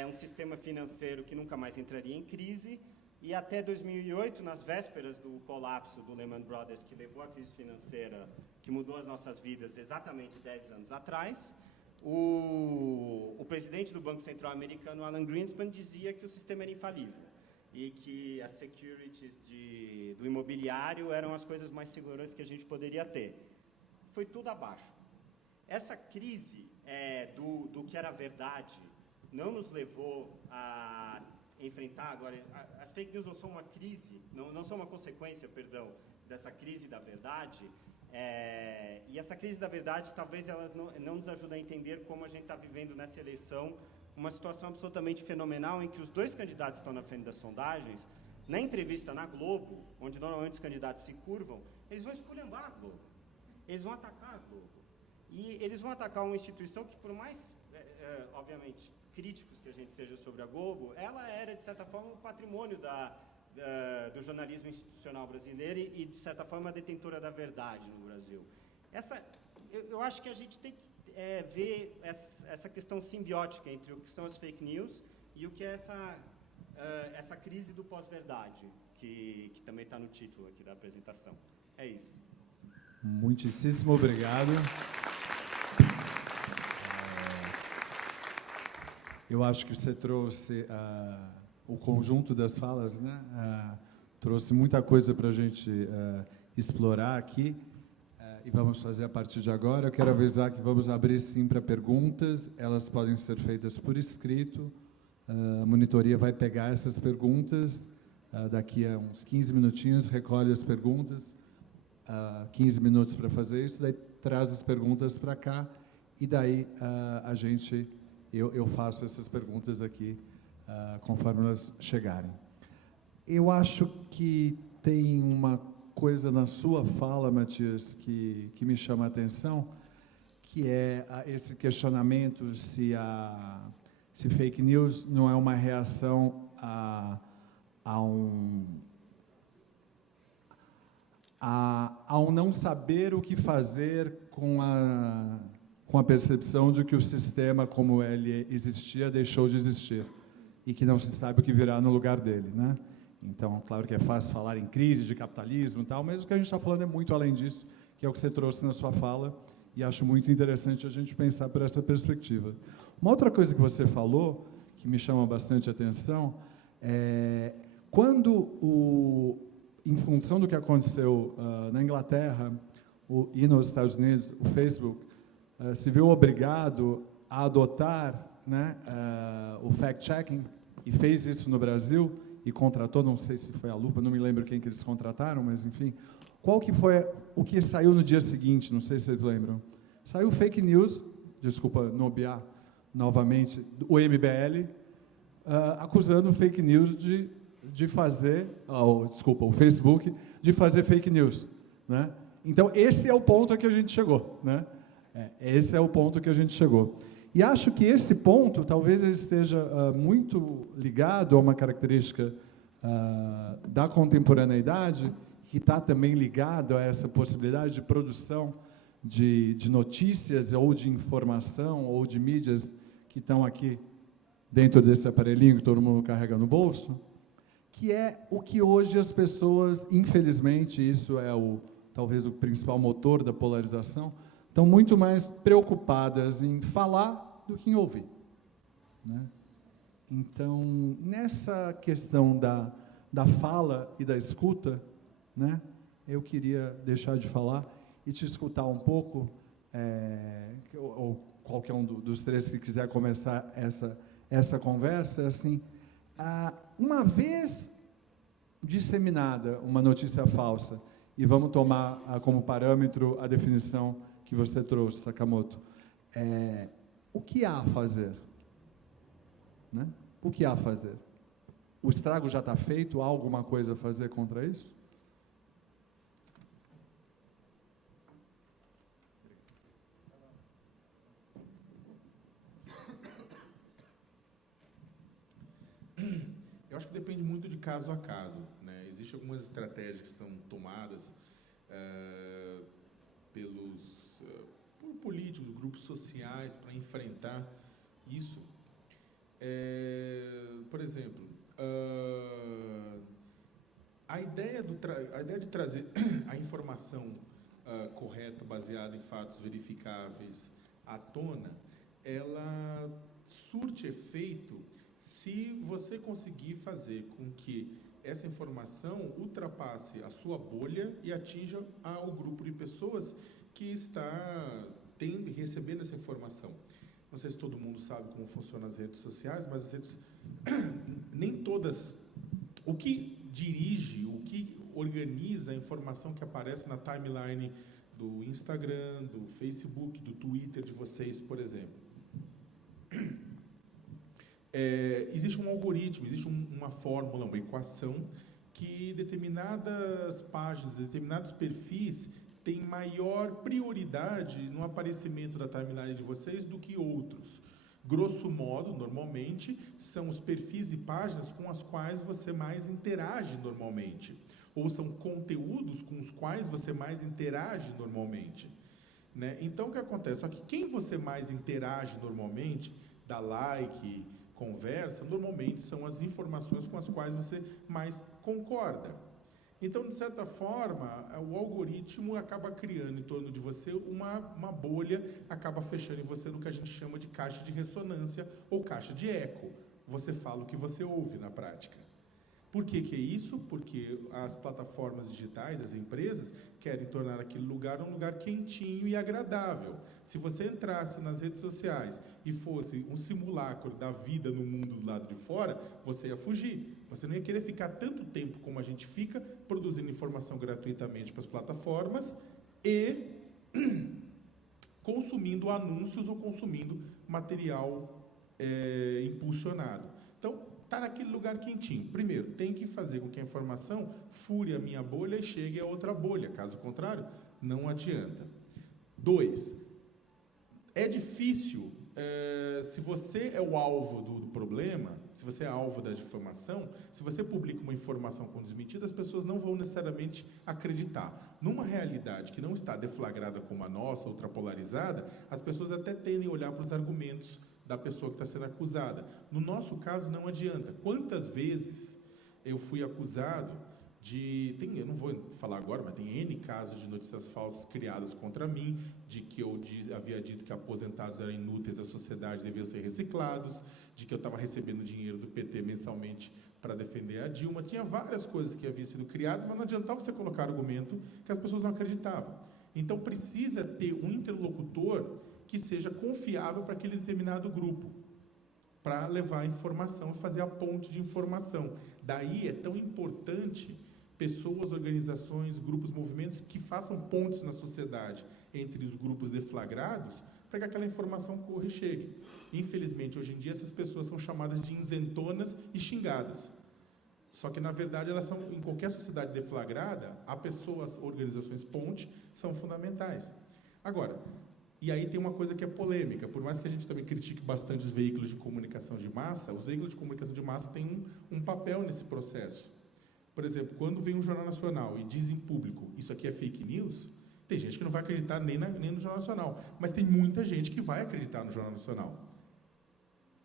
um sistema financeiro que nunca mais entraria em crise, e até 2008, nas vésperas do colapso do Lehman Brothers, que levou à crise financeira, que mudou as nossas vidas exatamente 10 anos atrás, o presidente do Banco Central americano, Alan Greenspan, dizia que o sistema era infalível e que as securities do imobiliário eram as coisas mais seguras que a gente poderia ter. Foi tudo abaixo. Essa crise do que era verdade não nos levou a enfrentar agora. As fake news não são uma crise, não são uma consequência, perdão, dessa crise da verdade. E essa crise da verdade, talvez elas não nos ajude a entender como a gente está vivendo nessa eleição uma situação absolutamente fenomenal em que os 2 candidatos estão na frente das sondagens. Na entrevista na Globo, onde normalmente os candidatos se curvam, eles vão esculhambar a Globo, eles vão atacar a Globo. E eles vão atacar uma instituição que, por mais, obviamente, críticos que a gente seja sobre a Globo, ela era, de certa forma, um patrimônio do jornalismo institucional brasileiro e, de certa forma, a detentora da verdade no Brasil. Eu acho que a gente tem que ver essa questão simbiótica entre o que são as fake news e o que é essa crise do pós-verdade, que também está no título aqui da apresentação. É isso. Muitíssimo obrigado. Eu acho que você trouxe o conjunto das falas, né? Trouxe muita coisa para a gente explorar aqui, e vamos fazer a partir de agora. Eu quero avisar que vamos abrir sim para perguntas, elas podem ser feitas por escrito, a monitoria vai pegar essas perguntas, daqui a uns 15 minutinhos recolhe as perguntas, 15 minutos para fazer isso, daí traz as perguntas para cá, e daí eu faço essas perguntas aqui, conforme elas chegarem. Eu acho que tem uma coisa na sua fala, Matias, que me chama a atenção, que é esse questionamento se fake news não é uma reação ao não saber o que fazer com a percepção de que o sistema, como ele existia, deixou de existir, e que não se sabe o que virá no lugar dele, né? Então, claro que é fácil falar em crise de capitalismo e tal, mas o que a gente está falando é muito além disso, que é o que você trouxe na sua fala, e acho muito interessante a gente pensar por essa perspectiva. Uma outra coisa que você falou, que me chama bastante a atenção, é quando, em função do que aconteceu na Inglaterra e nos Estados Unidos, o Facebook se viu obrigado a adotar, né, o fact-checking, e fez isso no Brasil, e contratou, não sei se foi a Lupa, não me lembro quem que eles contrataram, mas enfim, qual que foi o que saiu no dia seguinte, não sei se vocês lembram? Saiu fake news, desculpa nomear, novamente, o MBL, acusando fake news de fazer, o Facebook, de fazer fake news, né? Então, esse é o ponto a que a gente chegou, né? Esse é o ponto que a gente chegou. E acho que esse ponto, talvez ele esteja muito ligado a uma característica da contemporaneidade, que está também ligado a essa possibilidade de produção de notícias ou de informação ou de mídias que estão aqui dentro desse aparelhinho que todo mundo carrega no bolso, que é o que hoje as pessoas, infelizmente, isso é talvez o principal motor da polarização, estão muito mais preocupadas em falar do que em ouvir, né? Então, nessa questão da fala e da escuta, né, eu queria deixar de falar e te escutar um pouco, ou qualquer um dos três que quiser começar essa conversa, assim, uma vez disseminada uma notícia falsa, e vamos tomar como parâmetro a definição que você trouxe, Sakamoto, o que há a fazer? Né? O que há a fazer? O estrago já está feito? Há alguma coisa a fazer contra isso? Eu acho que depende muito de caso a caso, né? Existem algumas estratégias que são tomadas por políticos, grupos sociais, para enfrentar isso. Por exemplo, a ideia de trazer a informação correta, baseada em fatos verificáveis, à tona, ela surte efeito se você conseguir fazer com que essa informação ultrapasse a sua bolha e atinja o grupo de pessoas que está recebendo essa informação. Não sei se todo mundo sabe como funcionam as redes sociais, mas as redes, nem todas, o que dirige, o que organiza a informação que aparece na timeline do Instagram, do Facebook, do Twitter de vocês, por exemplo. Existe um algoritmo, existe uma fórmula, uma equação, que determinadas páginas, determinados perfis têm maior prioridade no aparecimento da timeline de vocês do que outros. Grosso modo, normalmente, são os perfis e páginas com as quais você mais interage normalmente, ou são conteúdos com os quais você mais interage normalmente, né? Então, o que acontece? Só que quem você mais interage normalmente, dá like, conversa, normalmente são as informações com as quais você mais concorda. Então, de certa forma, o algoritmo acaba criando em torno de você uma bolha, acaba fechando em você no que a gente chama de caixa de ressonância ou caixa de eco. Você fala o que você ouve na prática. Por que é isso? Porque as plataformas digitais, as empresas, querem tornar aquele lugar um lugar quentinho e agradável. Se você entrasse nas redes sociais e fosse um simulacro da vida no mundo do lado de fora, você ia fugir. Você não ia querer ficar tanto tempo como a gente fica, produzindo informação gratuitamente para as plataformas e consumindo anúncios ou consumindo material impulsionado. Então, está naquele lugar quentinho. Primeiro, tem que fazer com que a informação fure a minha bolha e chegue a outra bolha. Caso contrário, não adianta. 2, é difícil, se você é o alvo do problema, se você é alvo da difamação, se você publica uma informação com desmentida, as pessoas não vão necessariamente acreditar. Numa realidade que não está deflagrada como a nossa, ultrapolarizada, as pessoas até tendem a olhar para os argumentos da pessoa que está sendo acusada. No nosso caso, não adianta. Quantas vezes eu fui acusado eu não vou falar agora, mas tem N casos de notícias falsas criadas contra mim, de que eu havia dito que aposentados eram inúteis à sociedade, deviam ser reciclados, de que eu estava recebendo dinheiro do PT mensalmente para defender a Dilma. Tinha várias coisas que haviam sido criadas, mas não adiantava você colocar argumento que as pessoas não acreditavam. Então, precisa ter um interlocutor que seja confiável para aquele determinado grupo, para levar a informação e fazer a ponte de informação. Daí é tão importante pessoas, organizações, grupos, movimentos que façam pontes na sociedade entre os grupos deflagrados, para que aquela informação corra e chegue. Infelizmente, hoje em dia, essas pessoas são chamadas de isentonas e xingadas. Só que, na verdade, elas são, em qualquer sociedade deflagrada, a pessoas, organizações ponte, são fundamentais. Agora, e aí tem uma coisa que é polêmica, por mais que a gente também critique bastante os veículos de comunicação de massa, os veículos de comunicação de massa têm um papel nesse processo. Por exemplo, quando vem um Jornal Nacional e diz em público, isso aqui é fake news, tem gente que não vai acreditar nem no Jornal Nacional, mas tem muita gente que vai acreditar no Jornal Nacional.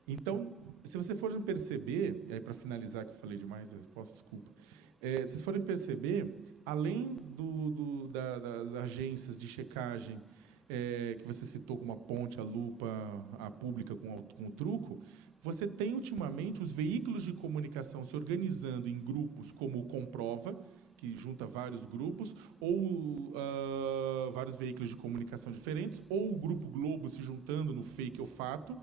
Então, se você for perceber, e aí para finalizar, que eu falei demais, desculpa, se vocês forem perceber, além das agências de checagem, que você citou como a Ponte, a Lupa, a Pública com o Truco, você tem ultimamente os veículos de comunicação se organizando em grupos como o Comprova, que junta vários grupos, ou vários veículos de comunicação diferentes, ou o Grupo Globo se juntando no Fake ou Fato,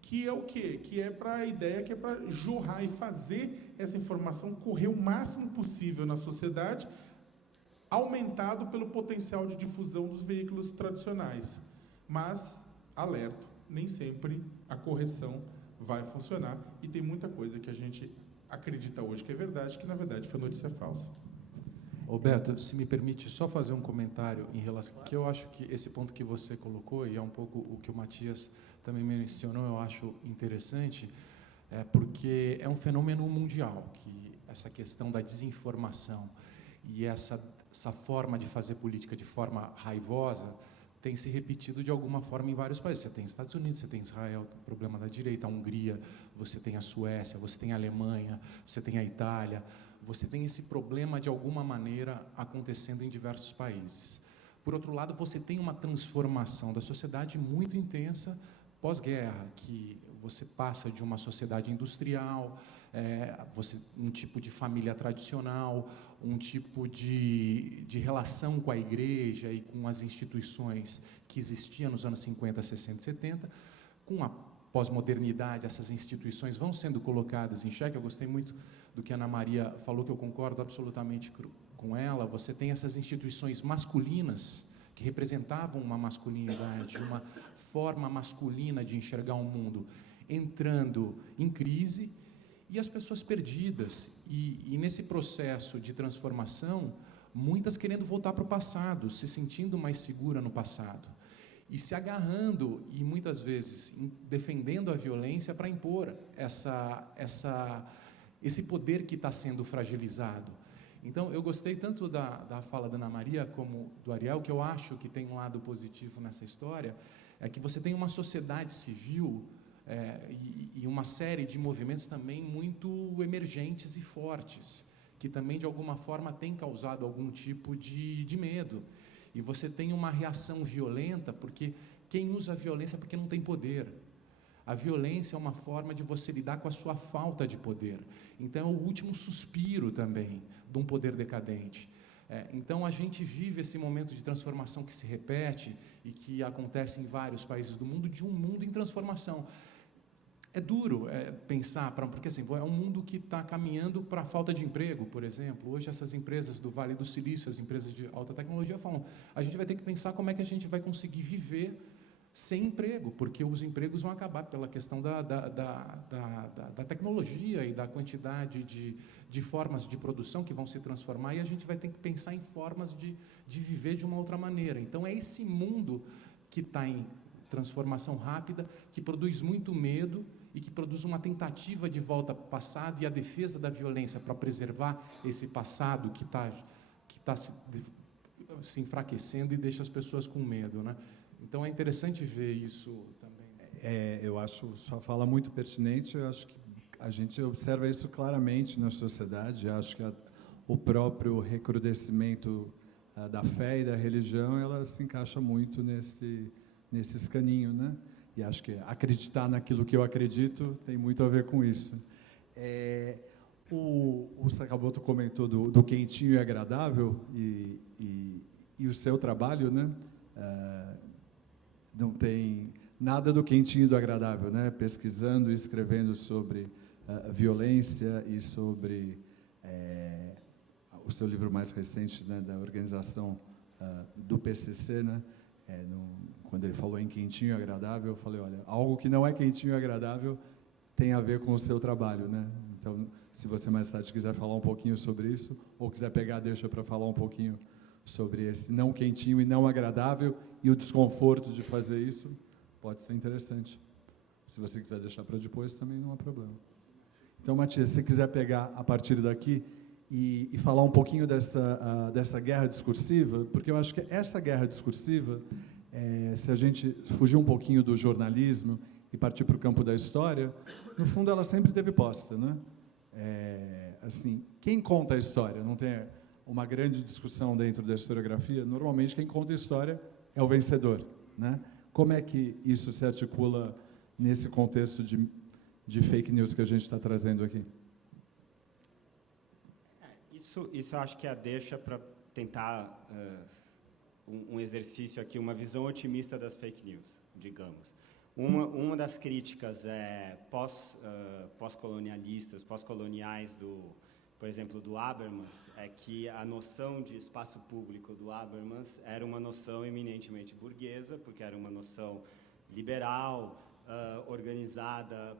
que é o quê? Que é para a ideia que é para jorrar e fazer essa informação correr o máximo possível na sociedade, aumentado pelo potencial de difusão dos veículos tradicionais. Mas, alerto, nem sempre a correção vai funcionar e tem muita coisa que a gente acredita hoje que é verdade, que na verdade foi notícia falsa. Roberto, se me permite só fazer um comentário em relação, que eu acho que esse ponto que você colocou, e é um pouco o que o Matias também mencionou, eu acho interessante, porque é um fenômeno mundial, que essa questão da desinformação e essa forma de fazer política de forma raivosa tem se repetido de alguma forma em vários países. Você tem Estados Unidos, você tem Israel, o problema da direita, a Hungria, você tem a Suécia, você tem a Alemanha, você tem a Itália, você tem esse problema de alguma maneira acontecendo em diversos países. Por outro lado, você tem uma transformação da sociedade muito intensa pós-guerra, que você passa de uma sociedade industrial, um tipo de família tradicional, um tipo de relação com a igreja e com as instituições que existiam nos anos 50, 60 e 70. Com a pós-modernidade, essas instituições vão sendo colocadas em xeque. Eu gostei muito do que a Ana Maria falou, que eu concordo absolutamente com ela. Você tem essas instituições masculinas que representavam uma masculinidade, uma forma masculina de enxergar o mundo, entrando em crise, e as pessoas perdidas, e nesse processo de transformação, muitas querendo voltar para o passado, se sentindo mais segura no passado, e se agarrando, e muitas vezes defendendo a violência para impor esse poder que está sendo fragilizado. Então, eu gostei tanto da fala da Ana Maria como do Ariel, que eu acho que tem um lado positivo nessa história, é que você tem uma sociedade civil e uma série de movimentos também muito emergentes e fortes, que também, de alguma forma, têm causado algum tipo de medo. E você tem uma reação violenta, porque quem usa a violência é porque não tem poder. A violência é uma forma de você lidar com a sua falta de poder. Então, é o último suspiro também de um poder decadente. Então, a gente vive esse momento de transformação que se repete e que acontece em vários países do mundo, de um mundo em transformação. É duro pensar, porque assim, é um mundo que está caminhando para a falta de emprego, por exemplo. Hoje, essas empresas do Vale do Silício, as empresas de alta tecnologia, falam: a gente vai ter que pensar como é que a gente vai conseguir viver sem emprego, porque os empregos vão acabar pela questão da tecnologia e da quantidade de formas de produção que vão se transformar, e a gente vai ter que pensar em formas de viver de uma outra maneira. Então, é esse mundo que está em transformação rápida, que produz muito medo e que produz uma tentativa de volta para o passado e a defesa da violência para preservar esse passado que está se enfraquecendo e deixa as pessoas com medo, né? Então, é interessante ver isso também. Eu acho sua fala muito pertinente. Eu acho que a gente observa isso claramente na sociedade. Eu acho que o próprio recrudescimento da fé e da religião, ela se encaixa muito nesse escaninho, né? E acho que acreditar naquilo que eu acredito tem muito a ver com isso. O Sakamoto comentou do quentinho e agradável, e o seu trabalho, né? Não tem nada do quentinho e do agradável, né? Pesquisando e escrevendo sobre violência e sobre o seu livro mais recente, né, da organização do PCC, né? Quando ele falou em quentinho e agradável, eu falei, olha, algo que não é quentinho e agradável tem a ver com o seu trabalho, né? Então, se você mais tarde quiser falar um pouquinho sobre isso, ou quiser pegar, deixa para falar um pouquinho sobre esse não quentinho e não agradável e o desconforto de fazer isso, pode ser interessante. Se você quiser deixar para depois, também não há problema. Então, Matias, se você quiser pegar a partir daqui e falar um pouquinho dessa guerra discursiva, porque eu acho que essa guerra discursiva, se a gente fugir um pouquinho do jornalismo e partir para o campo da história, no fundo ela sempre teve posta, né? Assim, quem conta a história? Não tem uma grande discussão dentro da historiografia. Normalmente quem conta a história é o vencedor, né? Como é que isso se articula nesse contexto de fake news que a gente está trazendo aqui? Isso eu acho que deixa para tentar um exercício aqui, uma visão otimista das fake news, digamos. Uma das críticas pós-colonialistas, pós-coloniais, por exemplo, do Habermas, é que a noção de espaço público do Habermas era uma noção eminentemente burguesa, porque era uma noção liberal, organizada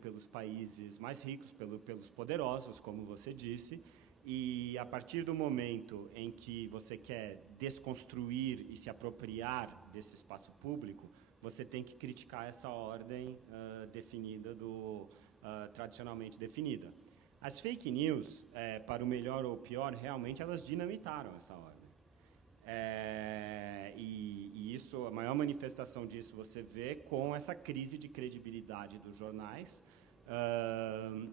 pelos países mais ricos, pelos poderosos, como você disse, e a partir do momento em que você quer desconstruir e se apropriar desse espaço público, você tem que criticar essa ordem definida, tradicionalmente definida. As fake news, para o melhor ou o pior, realmente elas dinamitaram essa ordem. E isso, a maior manifestação disso você vê com essa crise de credibilidade dos jornais,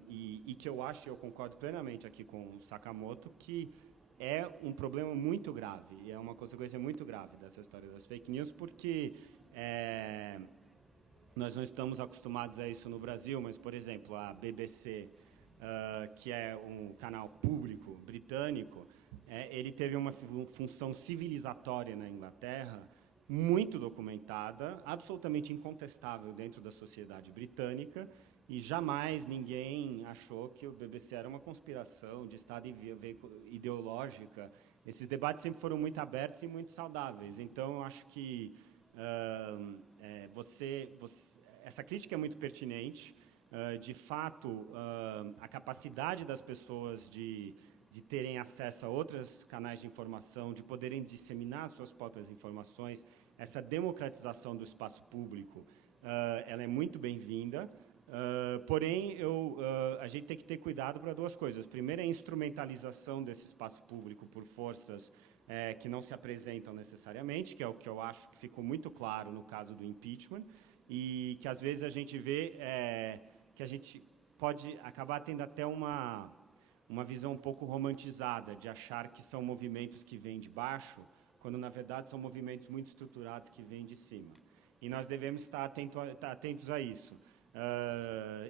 e que eu concordo plenamente aqui com o Sakamoto, que é um problema muito grave, e é uma consequência muito grave dessa história das fake news, porque nós não estamos acostumados a isso no Brasil, mas, por exemplo, a BBC, que é um canal público britânico, ele teve uma função civilizatória na Inglaterra, muito documentada, absolutamente incontestável dentro da sociedade britânica, e jamais ninguém achou que o BBC era uma conspiração de Estado ideológica. Esses debates sempre foram muito abertos e muito saudáveis. Então, eu acho que essa crítica é muito pertinente. De fato, a capacidade das pessoas de terem acesso a outros canais de informação, de poderem disseminar suas próprias informações, essa democratização do espaço público, ela é muito bem-vinda. Porém, a gente tem que ter cuidado para duas coisas. Primeiro, é a instrumentalização desse espaço público por forças que não se apresentam necessariamente, que é o que eu acho que ficou muito claro no caso do impeachment, e que às vezes a gente vê que a gente pode acabar tendo até uma visão um pouco romantizada de achar que são movimentos que vêm de baixo, quando na verdade são movimentos muito estruturados que vêm de cima. E nós devemos estar atentos a isso.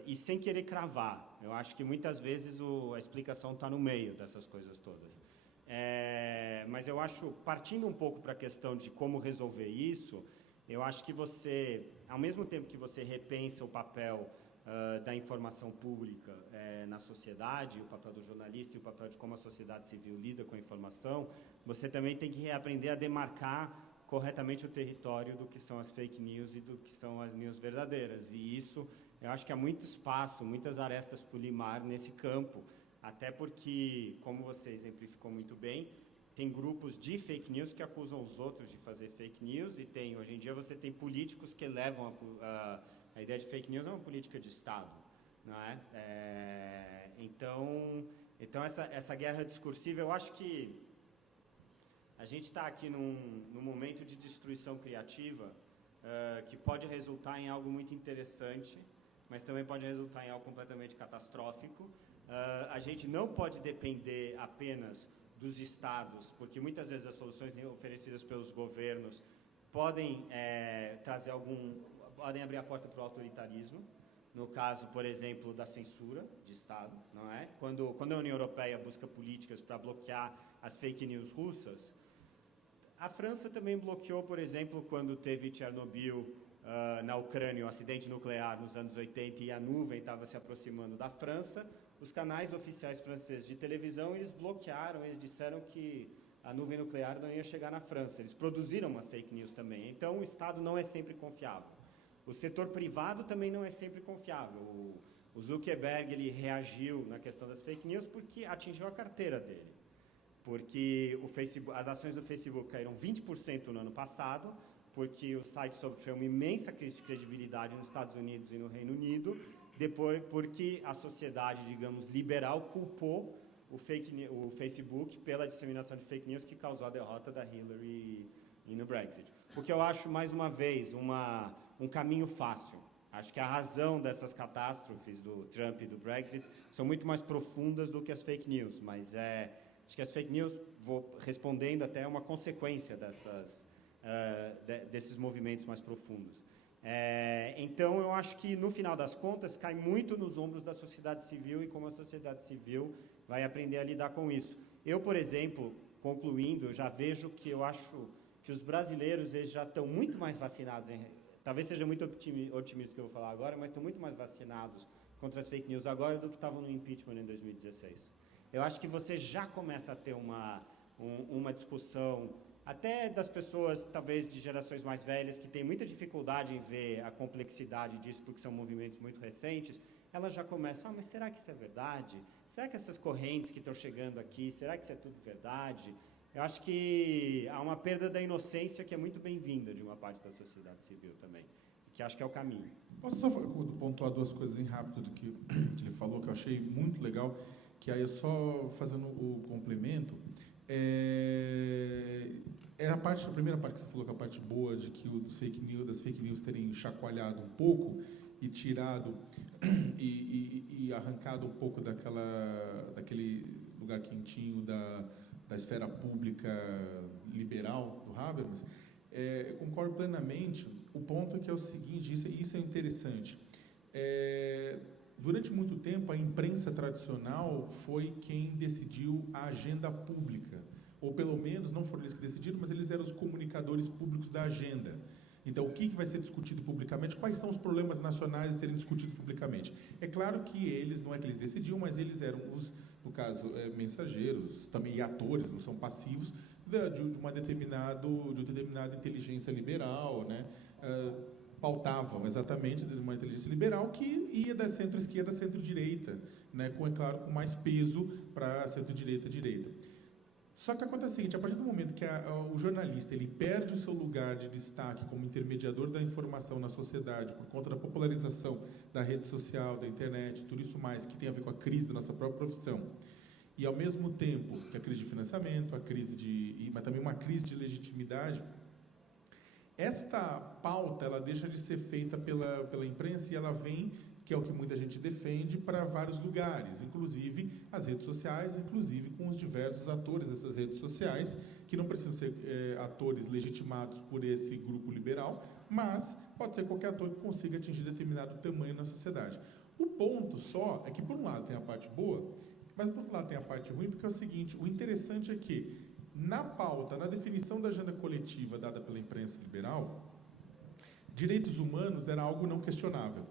E sem querer cravar, eu acho que muitas vezes a explicação está no meio dessas coisas todas. Mas eu acho, partindo um pouco para a questão de como resolver isso, eu acho que você, ao mesmo tempo que você repensa o papel da informação pública na sociedade, o papel do jornalista e o papel de como a sociedade civil lida com a informação, você também tem que reaprender a demarcar corretamente o território do que são as fake news e do que são as news verdadeiras. E isso, eu acho que há muito espaço, muitas arestas por limar nesse campo, até porque, como você exemplificou muito bem, tem grupos de fake news que acusam os outros de fazer fake news, e hoje em dia você tem políticos que levam a ideia de fake news é uma política de Estado, não é? Então essa guerra discursiva, eu acho que a gente está aqui num momento de destruição criativa que pode resultar em algo muito interessante, mas também pode resultar em algo completamente catastrófico. A gente não pode depender apenas dos estados, porque muitas vezes as soluções oferecidas pelos governos podem podem abrir a porta para o autoritarismo, no caso, por exemplo, da censura de Estado, não é? Quando a União Europeia busca políticas para bloquear as fake news russas, a França também bloqueou, por exemplo, quando teve Chernobyl na Ucrânia, o acidente nuclear nos anos 80, e a nuvem estava se aproximando da França, os canais oficiais franceses de televisão, eles bloquearam, eles disseram que a nuvem nuclear não ia chegar na França. Eles produziram uma fake news também. Então, o Estado não é sempre confiável. O setor privado também não é sempre confiável. O Zuckerberg ele reagiu na questão das fake news porque atingiu a carteira dele. Porque as ações do Facebook caíram 20% no ano passado, porque o site sofreu uma imensa crise de credibilidade nos Estados Unidos e no Reino Unido, depois porque a sociedade, digamos, liberal culpou o Facebook pela disseminação de fake news que causou a derrota da Hillary no Brexit. O que eu acho, mais uma vez, um caminho fácil. Acho que a razão dessas catástrofes do Trump e do Brexit são muito mais profundas do que as fake news, mas acho que as fake news, vou respondendo até, é uma consequência desses movimentos mais profundos. Então, eu acho que, no final das contas, cai muito nos ombros da sociedade civil e como a sociedade civil vai aprender a lidar com isso. Eu, por exemplo, concluindo, eu já vejo que eu acho que os brasileiros eles já estão muito mais vacinados, talvez seja muito otimista o que eu vou falar agora, mas estão muito mais vacinados contra as fake news agora do que estavam no impeachment em 2016. Eu acho que você já começa a ter uma discussão, até das pessoas, talvez, de gerações mais velhas, que têm muita dificuldade em ver a complexidade disso, porque são movimentos muito recentes, elas já começam, mas será que isso é verdade? Será que essas correntes que estão chegando aqui, será que isso é tudo verdade? Eu acho que há uma perda da inocência que é muito bem-vinda de uma parte da sociedade civil também, que acho que é o caminho. Posso só pontuar duas coisas em rápido do que ele falou, que eu achei muito legal, que aí só fazendo o complemento, a primeira parte que você falou, que é a parte boa de que das fake news terem chacoalhado um pouco e tirado e arrancado um pouco daquele lugar quentinho da esfera pública liberal do Habermas, eu concordo plenamente. O ponto é que é o seguinte, isso é interessante. Durante muito tempo, a imprensa tradicional foi quem decidiu a agenda pública, ou pelo menos, não foram eles que decidiram, mas eles eram os comunicadores públicos da agenda. Então, o que vai ser discutido publicamente? Quais são os problemas nacionais a serem discutidos publicamente? É claro que eles, não é que eles decidiam, mas eles eram no caso, mensageiros, também atores, não são passivos, de uma determinada inteligência liberal, né? Pautavam exatamente de uma inteligência liberal que ia da centro-esquerda a centro-direita, né? Claro, com mais peso para centro-direita e direita. Só que acontece o seguinte, a partir do momento que o jornalista ele perde o seu lugar de destaque como intermediador da informação na sociedade por conta da popularização da rede social, da internet, tudo isso mais que tem a ver com a crise da nossa própria profissão, e ao mesmo tempo que a crise de financiamento, mas também uma crise de legitimidade, esta pauta ela deixa de ser feita pela imprensa e ela vem, que é o que muita gente defende, para vários lugares, inclusive as redes sociais, inclusive com os diversos atores dessas redes sociais, que não precisam ser atores legitimados por esse grupo liberal, mas pode ser qualquer ator que consiga atingir determinado tamanho na sociedade. O ponto só é que, por um lado, tem a parte boa, mas, por outro lado, tem a parte ruim, porque é o seguinte, o interessante é que, na pauta, na definição da agenda coletiva dada pela imprensa liberal, direitos humanos era algo não questionável.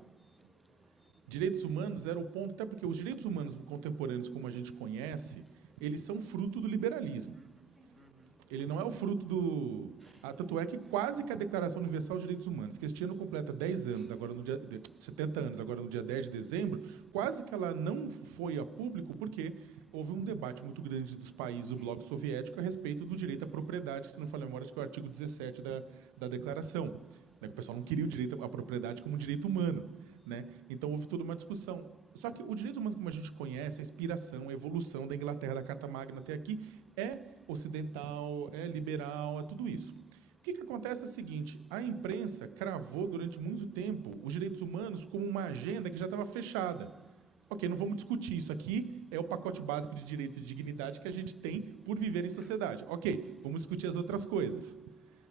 Direitos humanos era o ponto, até porque os direitos humanos contemporâneos, como a gente conhece, eles são fruto do liberalismo. Ele não é o fruto do... tanto é que quase que a Declaração Universal dos Direitos Humanos, que este ano completa 10 anos, agora no dia 70 anos, agora no dia 10 de dezembro, quase que ela não foi a público porque houve um debate muito grande dos países do bloco soviético a respeito do direito à propriedade, se não falha a memória, acho que é o artigo 17 da declaração. O pessoal não queria o direito à propriedade como um direito humano, né? Então houve toda uma discussão. Só que o direito humano, como a gente conhece, a inspiração, a evolução da Inglaterra, da Carta Magna até aqui, é ocidental, é liberal, é tudo isso. O que acontece é o seguinte, a imprensa cravou durante muito tempo os direitos humanos como uma agenda que já estava fechada. Ok, não vamos discutir isso aqui, é o pacote básico de direitos e dignidade que a gente tem por viver em sociedade. Ok, vamos discutir as outras coisas.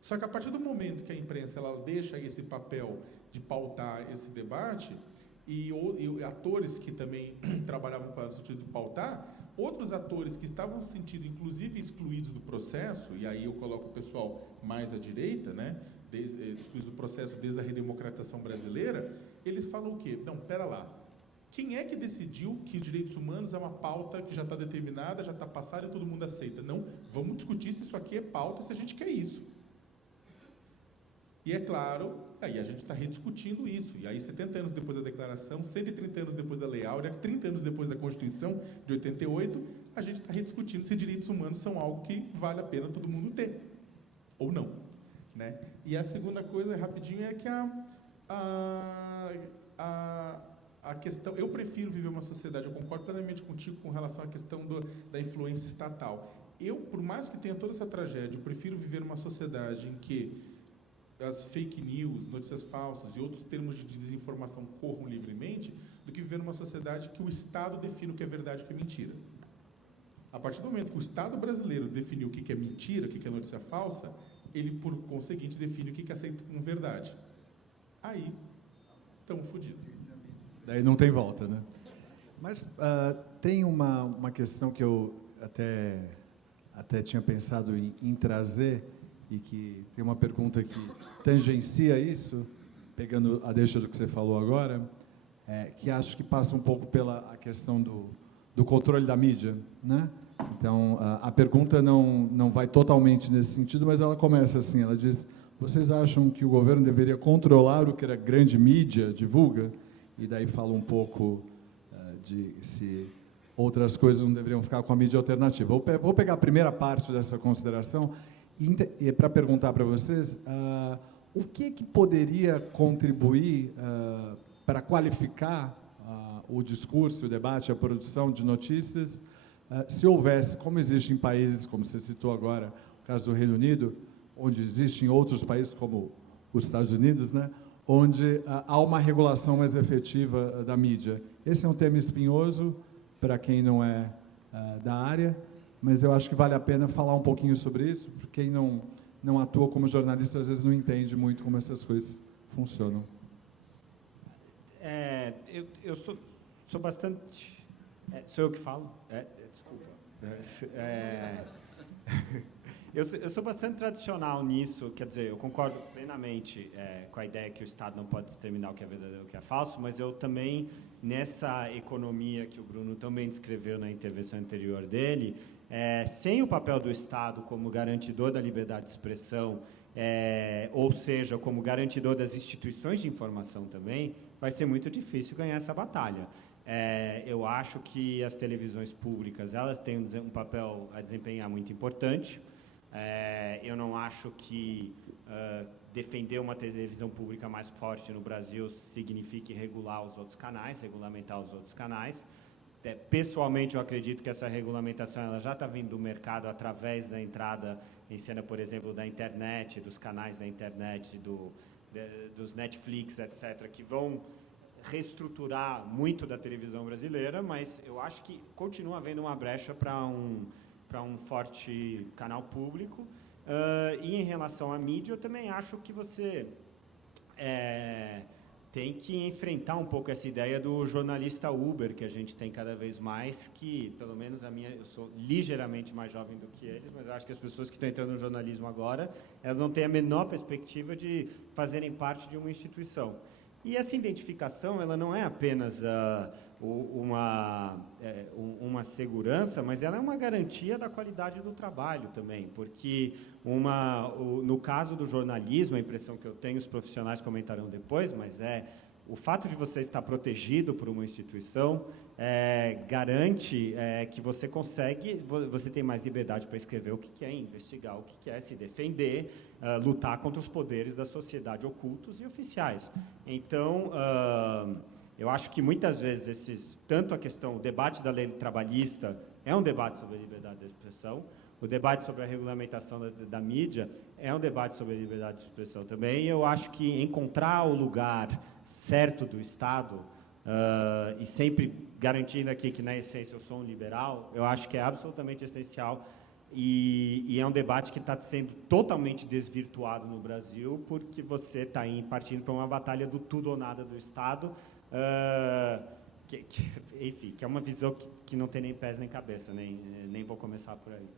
Só que a partir do momento que a imprensa ela deixa esse papel de pautar esse debate, e atores que também trabalhavam para o sentido de pautar, outros atores que estavam se sentindo, inclusive, excluídos do processo, e aí eu coloco o pessoal mais à direita, né, excluídos do processo desde a redemocratização brasileira, eles falam o quê? Não, pera lá, Quem é que decidiu que os direitos humanos é uma pauta que já está determinada, já está passada e todo mundo aceita? Não, vamos discutir se isso aqui é pauta, se a gente quer isso. E é claro, aí a gente está rediscutindo isso. E aí 70 anos depois da declaração, 130 anos depois da Lei Áurea, 30 anos depois da Constituição de 88, a gente está rediscutindo se direitos humanos são algo que vale a pena todo mundo ter. Ou não. Né? E a segunda coisa, rapidinho, é que a questão... Eu prefiro viver uma sociedade, eu concordo plenamente contigo com relação à questão da influência estatal. Eu, por mais que tenha toda essa tragédia, eu prefiro viver numa sociedade em que as fake news, notícias falsas e outros termos de desinformação corram livremente, do que viver numa sociedade que o Estado define o que é verdade e o que é mentira. A partir do momento que o Estado brasileiro definiu o que é mentira, o que é notícia falsa, ele, por conseguinte, define o que é aceito como verdade. Aí, estamos fodidos. Daí não tem volta, né? Mas tem uma questão que eu até tinha pensado em trazer, e que tem uma pergunta que tangencia isso, pegando a deixa do que você falou agora, que acho que passa um pouco pela a questão do controle da mídia, né? Então, a pergunta não vai totalmente nesse sentido, mas ela começa assim, ela diz: vocês acham que o governo deveria controlar o que a grande mídia divulga? E daí fala um pouco de se outras coisas não deveriam ficar com a mídia alternativa. Vou pegar a primeira parte dessa consideração e para perguntar para vocês o que poderia contribuir para qualificar o discurso, o debate, a produção de notícias, se houvesse, como existe em países, como você citou agora, o caso do Reino Unido, onde existe em outros países, como os Estados Unidos, né, onde há uma regulação mais efetiva da mídia. Esse é um tema espinhoso para quem não é da área, mas eu acho que vale a pena falar um pouquinho sobre isso, porque quem não atua como jornalista, às vezes não entende muito como essas coisas funcionam. Eu sou bastante... sou eu que falo? Desculpa. Eu sou bastante tradicional nisso, quer dizer, eu concordo plenamente com a ideia que o Estado não pode determinar o que é verdadeiro e o que é falso, mas eu também, nessa economia que o Bruno também descreveu na intervenção anterior dele, sem o papel do Estado como garantidor da liberdade de expressão, ou seja, como garantidor das instituições de informação também, vai ser muito difícil ganhar essa batalha. Eu acho que as televisões públicas elas têm um papel a desempenhar muito importante. Eu não acho que defender uma televisão pública mais forte no Brasil signifique regular os outros canais, regulamentar os outros canais. Pessoalmente, eu acredito que essa regulamentação ela já está vindo do mercado através da entrada em cena, por exemplo, da internet, dos canais da internet, dos Netflix, etc., que vão reestruturar muito da televisão brasileira, mas eu acho que continua havendo uma brecha para um forte canal público. E em relação à mídia, eu também acho que você tem que enfrentar um pouco essa ideia do jornalista Uber, que a gente tem cada vez mais, que, pelo menos eu sou ligeiramente mais jovem do que eles, mas eu acho que as pessoas que estão entrando no jornalismo agora, elas não têm a menor perspectiva de fazerem parte de uma instituição. E essa identificação, ela não é apenas uma segurança, mas ela é uma garantia da qualidade do trabalho também, porque no caso do jornalismo, a impressão que eu tenho, os profissionais comentarão depois, mas o fato de você estar protegido por uma instituição garante que você tem mais liberdade para escrever o que quer, investigar o que quer, se defender, lutar contra os poderes da sociedade ocultos e oficiais. Então, eu acho que muitas vezes tanto o debate da lei trabalhista é um debate sobre a liberdade de expressão, o debate sobre a regulamentação da mídia é um debate sobre a liberdade de expressão também, e eu acho que encontrar o lugar certo do Estado, e sempre garantindo aqui que, na essência, eu sou um liberal, eu acho que é absolutamente essencial, e é um debate que está sendo totalmente desvirtuado no Brasil, porque você está partindo para uma batalha do tudo ou nada do Estado, enfim, que é uma visão que não tem nem pés nem cabeça, nem vou começar por aí.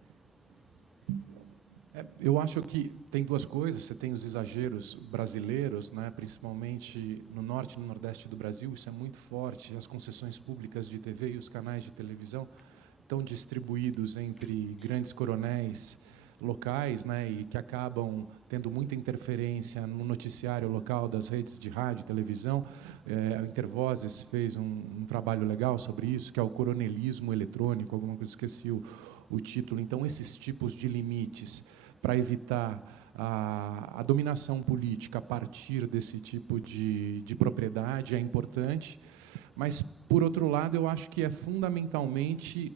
Eu acho que tem duas coisas. Você tem os exageros brasileiros, né, principalmente no norte e no nordeste do Brasil, isso é muito forte. As concessões públicas de TV e os canais de televisão estão distribuídos entre grandes coronéis locais, né, e que acabam tendo muita interferência no noticiário local das redes de rádio e televisão. A Intervozes fez um trabalho legal sobre isso, que é o coronelismo eletrônico, alguma coisa, esqueci o título. Então, esses tipos de limites para evitar a dominação política a partir desse tipo de propriedade é importante, mas, por outro lado, eu acho que é fundamentalmente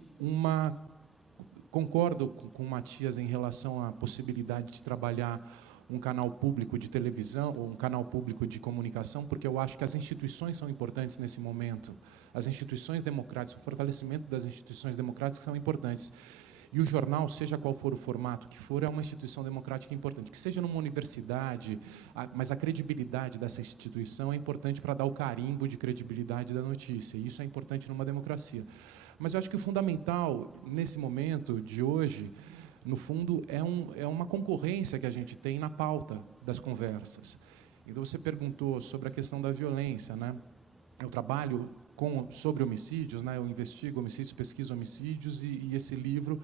concordo com o Matias em relação à possibilidade de trabalhar um canal público de televisão ou um canal público de comunicação, porque eu acho que as instituições são importantes nesse momento. As instituições democráticas, o fortalecimento das instituições democráticas são importantes. E o jornal, seja qual for o formato que for, é uma instituição democrática importante. Que seja numa universidade, mas a credibilidade dessa instituição é importante para dar o carimbo de credibilidade da notícia. E isso é importante numa democracia. Mas eu acho que o fundamental, nesse momento de hoje, no fundo, é uma concorrência que a gente tem na pauta das conversas. Então, você perguntou sobre a questão da violência, né? Eu trabalho sobre homicídios, né? Eu investigo homicídios, pesquiso homicídios, e esse livro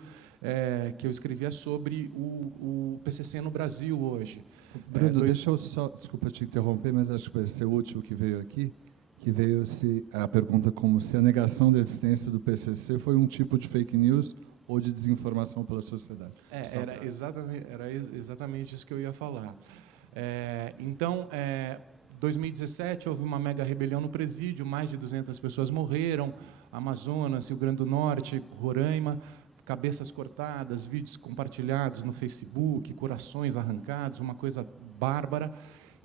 que eu escrevi é sobre o PCC no Brasil hoje. Bruno, deixa eu só, desculpa te interromper, mas acho que vai ser útil o que veio aqui, que veio a pergunta como se a negação da existência do PCC foi um tipo de fake news ou de desinformação pela sociedade. Era exatamente isso que eu ia falar. Então, 2017, houve uma mega rebelião no presídio, mais de 200 pessoas morreram, Amazonas, Rio Grande do Norte, Roraima, cabeças cortadas, vídeos compartilhados no Facebook, corações arrancados, uma coisa bárbara,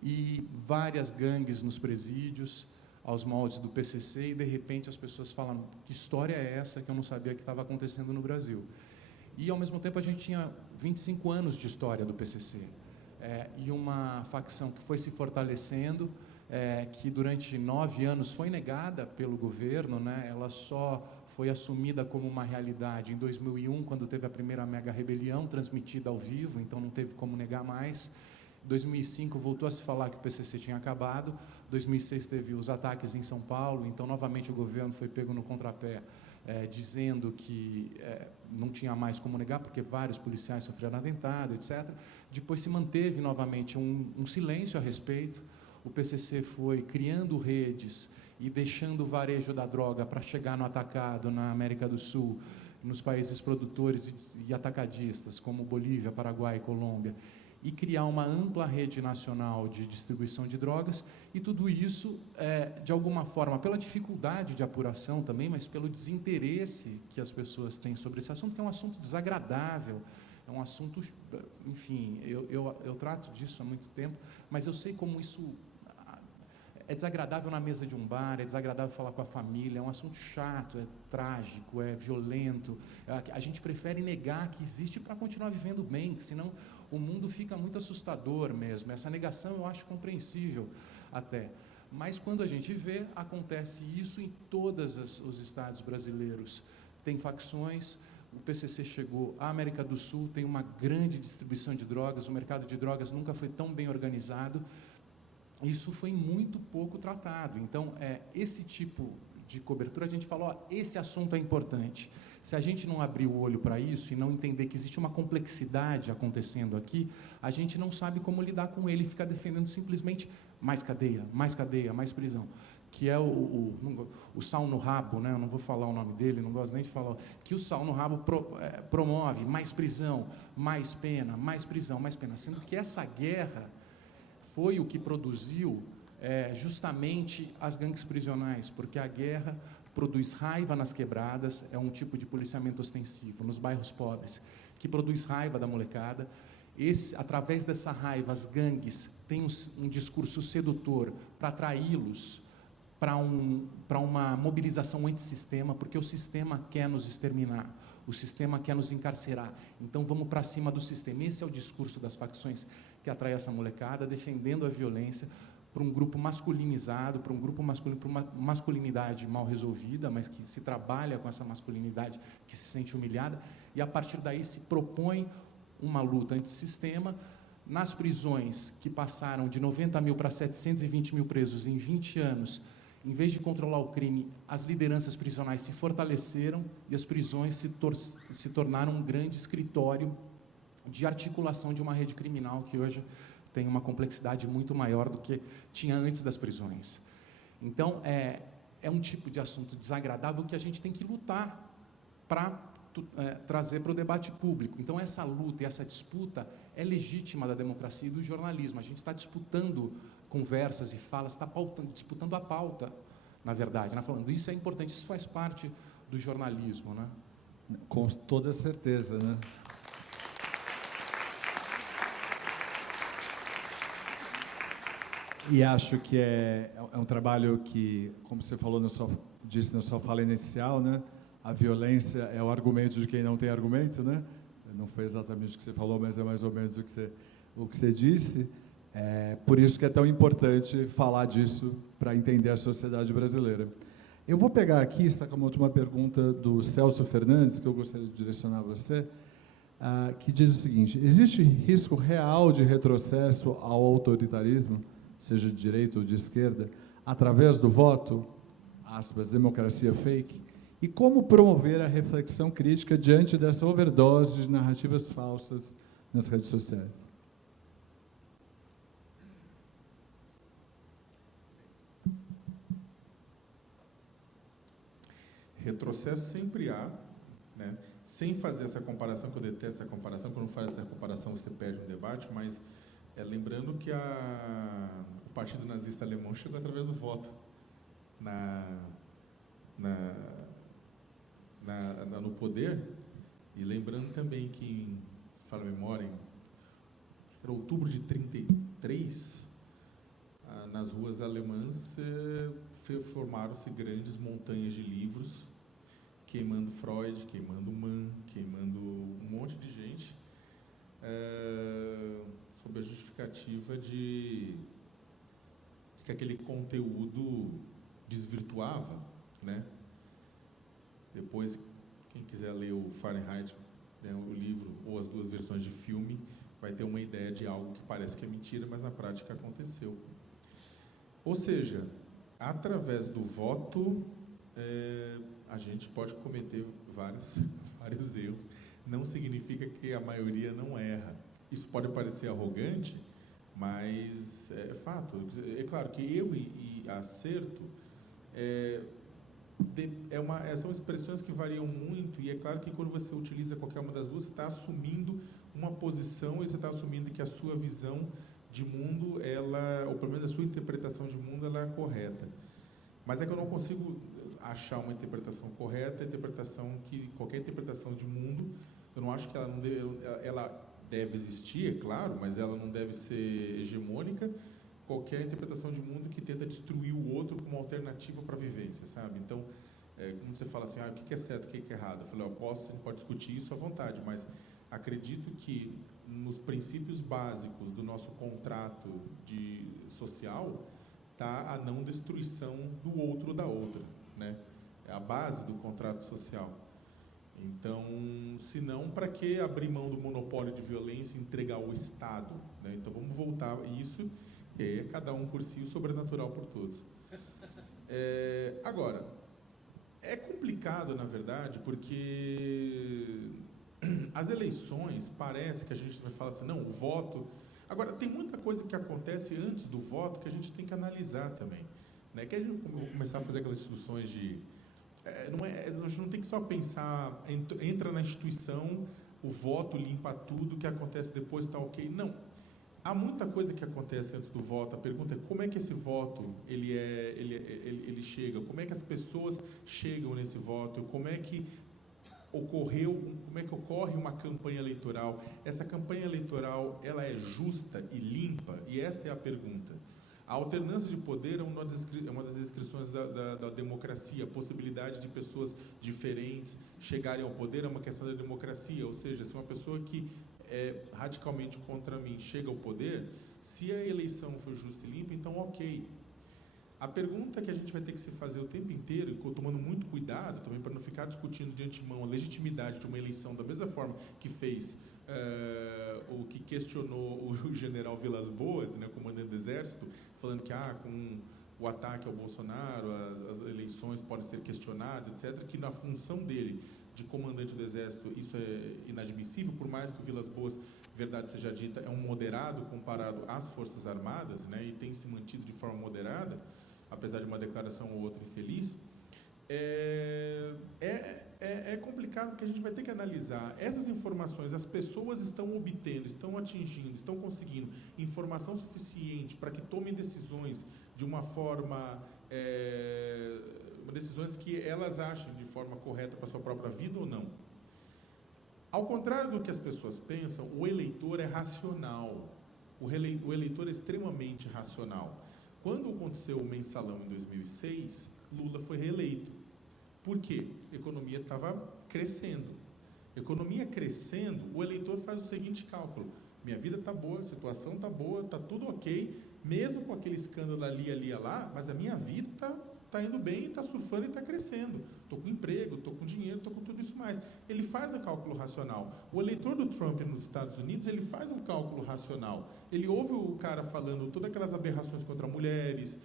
e várias gangues nos presídios, aos moldes do PCC, e de repente as pessoas falam, que história é essa que eu não sabia que estava acontecendo no Brasil? E ao mesmo tempo a gente tinha 25 anos de história do PCC, e uma facção que foi se fortalecendo, que durante 9 anos foi negada pelo governo, né? Ela só foi assumida como uma realidade em 2001, quando teve a primeira mega rebelião, transmitida ao vivo, então não teve como negar mais. 2005 voltou a se falar que o PCC tinha acabado, 2006 teve os ataques em São Paulo, então novamente o governo foi pego no contrapé, dizendo que não tinha mais como negar, porque vários policiais sofreram atentado, etc. Depois se manteve novamente um silêncio a respeito, o PCC foi criando redes e deixando o varejo da droga para chegar no atacado na América do Sul, nos países produtores e atacadistas, como Bolívia, Paraguai e Colômbia, e criar uma ampla rede nacional de distribuição de drogas, e tudo isso, de alguma forma, pela dificuldade de apuração também, mas pelo desinteresse que as pessoas têm sobre esse assunto, que é um assunto desagradável, é um assunto, enfim, eu trato disso há muito tempo, mas eu sei como isso é desagradável na mesa de um bar, é desagradável falar com a família, é um assunto chato, é trágico, é violento, a gente prefere negar que existe para continuar vivendo bem, que senão o mundo fica muito assustador mesmo. Essa negação eu acho compreensível até. Mas quando a gente vê, acontece isso em todos os estados brasileiros. Tem facções, o PCC chegou à América do Sul, tem uma grande distribuição de drogas, o mercado de drogas nunca foi tão bem organizado, isso foi muito pouco tratado. Então, esse tipo de cobertura, a gente fala, esse assunto é importante. Se a gente não abrir o olho para isso e não entender que existe uma complexidade acontecendo aqui, a gente não sabe como lidar com ele e ficar defendendo simplesmente mais cadeia, mais prisão, que é o sal no rabo, né? Eu não vou falar o nome dele, não gosto nem de falar, que o sal no rabo promove mais prisão, mais pena, mais prisão, mais pena, sendo que essa guerra foi o que produziu justamente as gangues prisionais, porque a guerra produz raiva nas quebradas, é um tipo de policiamento ostensivo, nos bairros pobres, que produz raiva da molecada. Através dessa raiva, as gangues têm um discurso sedutor para atraí-los para uma mobilização antissistema, porque o sistema quer nos exterminar, o sistema quer nos encarcerar, então vamos para cima do sistema. Esse é o discurso das facções que atrai essa molecada, defendendo a violência para um grupo masculinizado, para um grupo masculino, para uma masculinidade mal resolvida, mas que se trabalha com essa masculinidade que se sente humilhada, e a partir daí se propõe uma luta antissistema. Nas prisões, que passaram de 90 mil para 720 mil presos em 20 anos, em vez de controlar o crime, as lideranças prisionais se fortaleceram e as prisões se tornaram um grande escritório de articulação de uma rede criminal que hoje tem uma complexidade muito maior do que tinha antes das prisões. Então, é um tipo de assunto desagradável que a gente tem que lutar para trazer para o debate público. Então, essa luta e essa disputa é legítima da democracia e do jornalismo. A gente está disputando conversas e falas, está disputando a pauta, na verdade, né? Falando, isso é importante, isso faz parte do jornalismo, né? Com toda certeza, né? E acho que é um trabalho que, como você falou disse na sua fala inicial, né? A violência é o argumento de quem não tem argumento, né? Não foi exatamente o que você falou, mas é mais ou menos o que você disse. Por isso que é tão importante falar disso para entender a sociedade brasileira. Eu vou pegar aqui, está como uma pergunta do Celso Fernandes, que eu gostaria de direcionar a você, que diz o seguinte: existe risco real de retrocesso ao autoritarismo, seja de direita ou de esquerda, através do voto, aspas, democracia fake? E como promover a reflexão crítica diante dessa overdose de narrativas falsas nas redes sociais? Retrocesso sempre há, né? Sem fazer essa comparação, que eu detesto essa comparação, quando faz essa comparação você perde um debate, mas lembrando que o Partido Nazista Alemão chegou através do voto no poder, e lembrando também que, se fala a memória, era outubro de 1933, nas ruas alemãs formaram-se grandes montanhas de livros, queimando Freud, queimando Mann, queimando um monte de gente, sob a justificativa de que aquele conteúdo desvirtuava, né? Depois, quem quiser ler o Fahrenheit, né, o livro, ou as duas versões de filme, vai ter uma ideia de algo que parece que é mentira, mas na prática aconteceu. Ou seja, através do voto, a gente pode cometer vários erros. Não significa que a maioria não erra. Isso pode parecer arrogante, mas é fato. É claro que erro e acerto são expressões que variam muito, e é claro que quando você utiliza qualquer uma das duas, você está assumindo uma posição e você está assumindo que a sua visão de mundo, ou pelo menos a sua interpretação de mundo, ela é correta. Mas é que eu não consigo achar uma interpretação correta, qualquer interpretação de mundo, eu não acho que ela deve existir, é claro, mas ela não deve ser hegemônica. Qualquer interpretação de mundo que tenta destruir o outro como alternativa para a vivência, sabe? Então, como você fala assim, o que é certo, o que é errado? Eu falei, você pode discutir isso à vontade, mas acredito que nos princípios básicos do nosso contrato social está a não destruição do outro ou da outra, né? É a base do contrato social. Então, se não, para que abrir mão do monopólio de violência e entregar ao Estado, né? Então, vamos voltar a isso, cada um por si, o sobrenatural por todos. Agora, é complicado, na verdade, porque as eleições, parece que a gente vai falar assim, não, o voto... Agora, tem muita coisa que acontece antes do voto que a gente tem que analisar também, né? Que a gente vai começar a fazer aquelas discussões de... a gente não tem que só pensar, entra na instituição, o voto limpa tudo, o que acontece depois está ok. Não. Há muita coisa que acontece antes do voto. A pergunta é como é que esse voto ele chega, como é que as pessoas chegam nesse voto, como é que ocorre uma campanha eleitoral. Essa campanha eleitoral, ela é justa e limpa? E esta é a pergunta. A alternância de poder é uma das descrições da democracia. A possibilidade de pessoas diferentes chegarem ao poder é uma questão da democracia. Ou seja, se uma pessoa que é radicalmente contra mim chega ao poder, se a eleição for justa e limpa, então ok. A pergunta que a gente vai ter que se fazer o tempo inteiro, e tomando muito cuidado também para não ficar discutindo de antemão a legitimidade de uma eleição da mesma forma que fez o que questionou o general Vilas Boas, né, comandante do Exército, falando que com o ataque ao Bolsonaro, as eleições podem ser questionadas, etc., que na função dele de comandante do Exército isso é inadmissível, por mais que o Vilas Boas, verdade seja dita, é um moderado comparado às Forças Armadas, né, e tem se mantido de forma moderada, apesar de uma declaração ou outra infeliz. É complicado, porque a gente vai ter que analisar essas informações. As pessoas estão obtendo, estão atingindo, estão conseguindo informação suficiente para que tomem decisões de uma forma, decisões que elas acham de forma correta para a sua própria vida ou não. Ao contrário do que as pessoas pensam, o eleitor é racional. O eleitor é extremamente racional. Quando aconteceu o mensalão em 2006, Lula foi reeleito. Por quê? A economia estava crescendo. Economia crescendo, o eleitor faz o seguinte cálculo: minha vida está boa, a situação está boa, está tudo ok, mesmo com aquele escândalo ali, lá, mas a minha vida está indo bem, está surfando e está crescendo. Estou com emprego, estou com dinheiro, estou com tudo isso mais. Ele faz o cálculo racional. O eleitor do Trump nos Estados Unidos, ele faz um cálculo racional. Ele ouve o cara falando todas aquelas aberrações contra mulheres,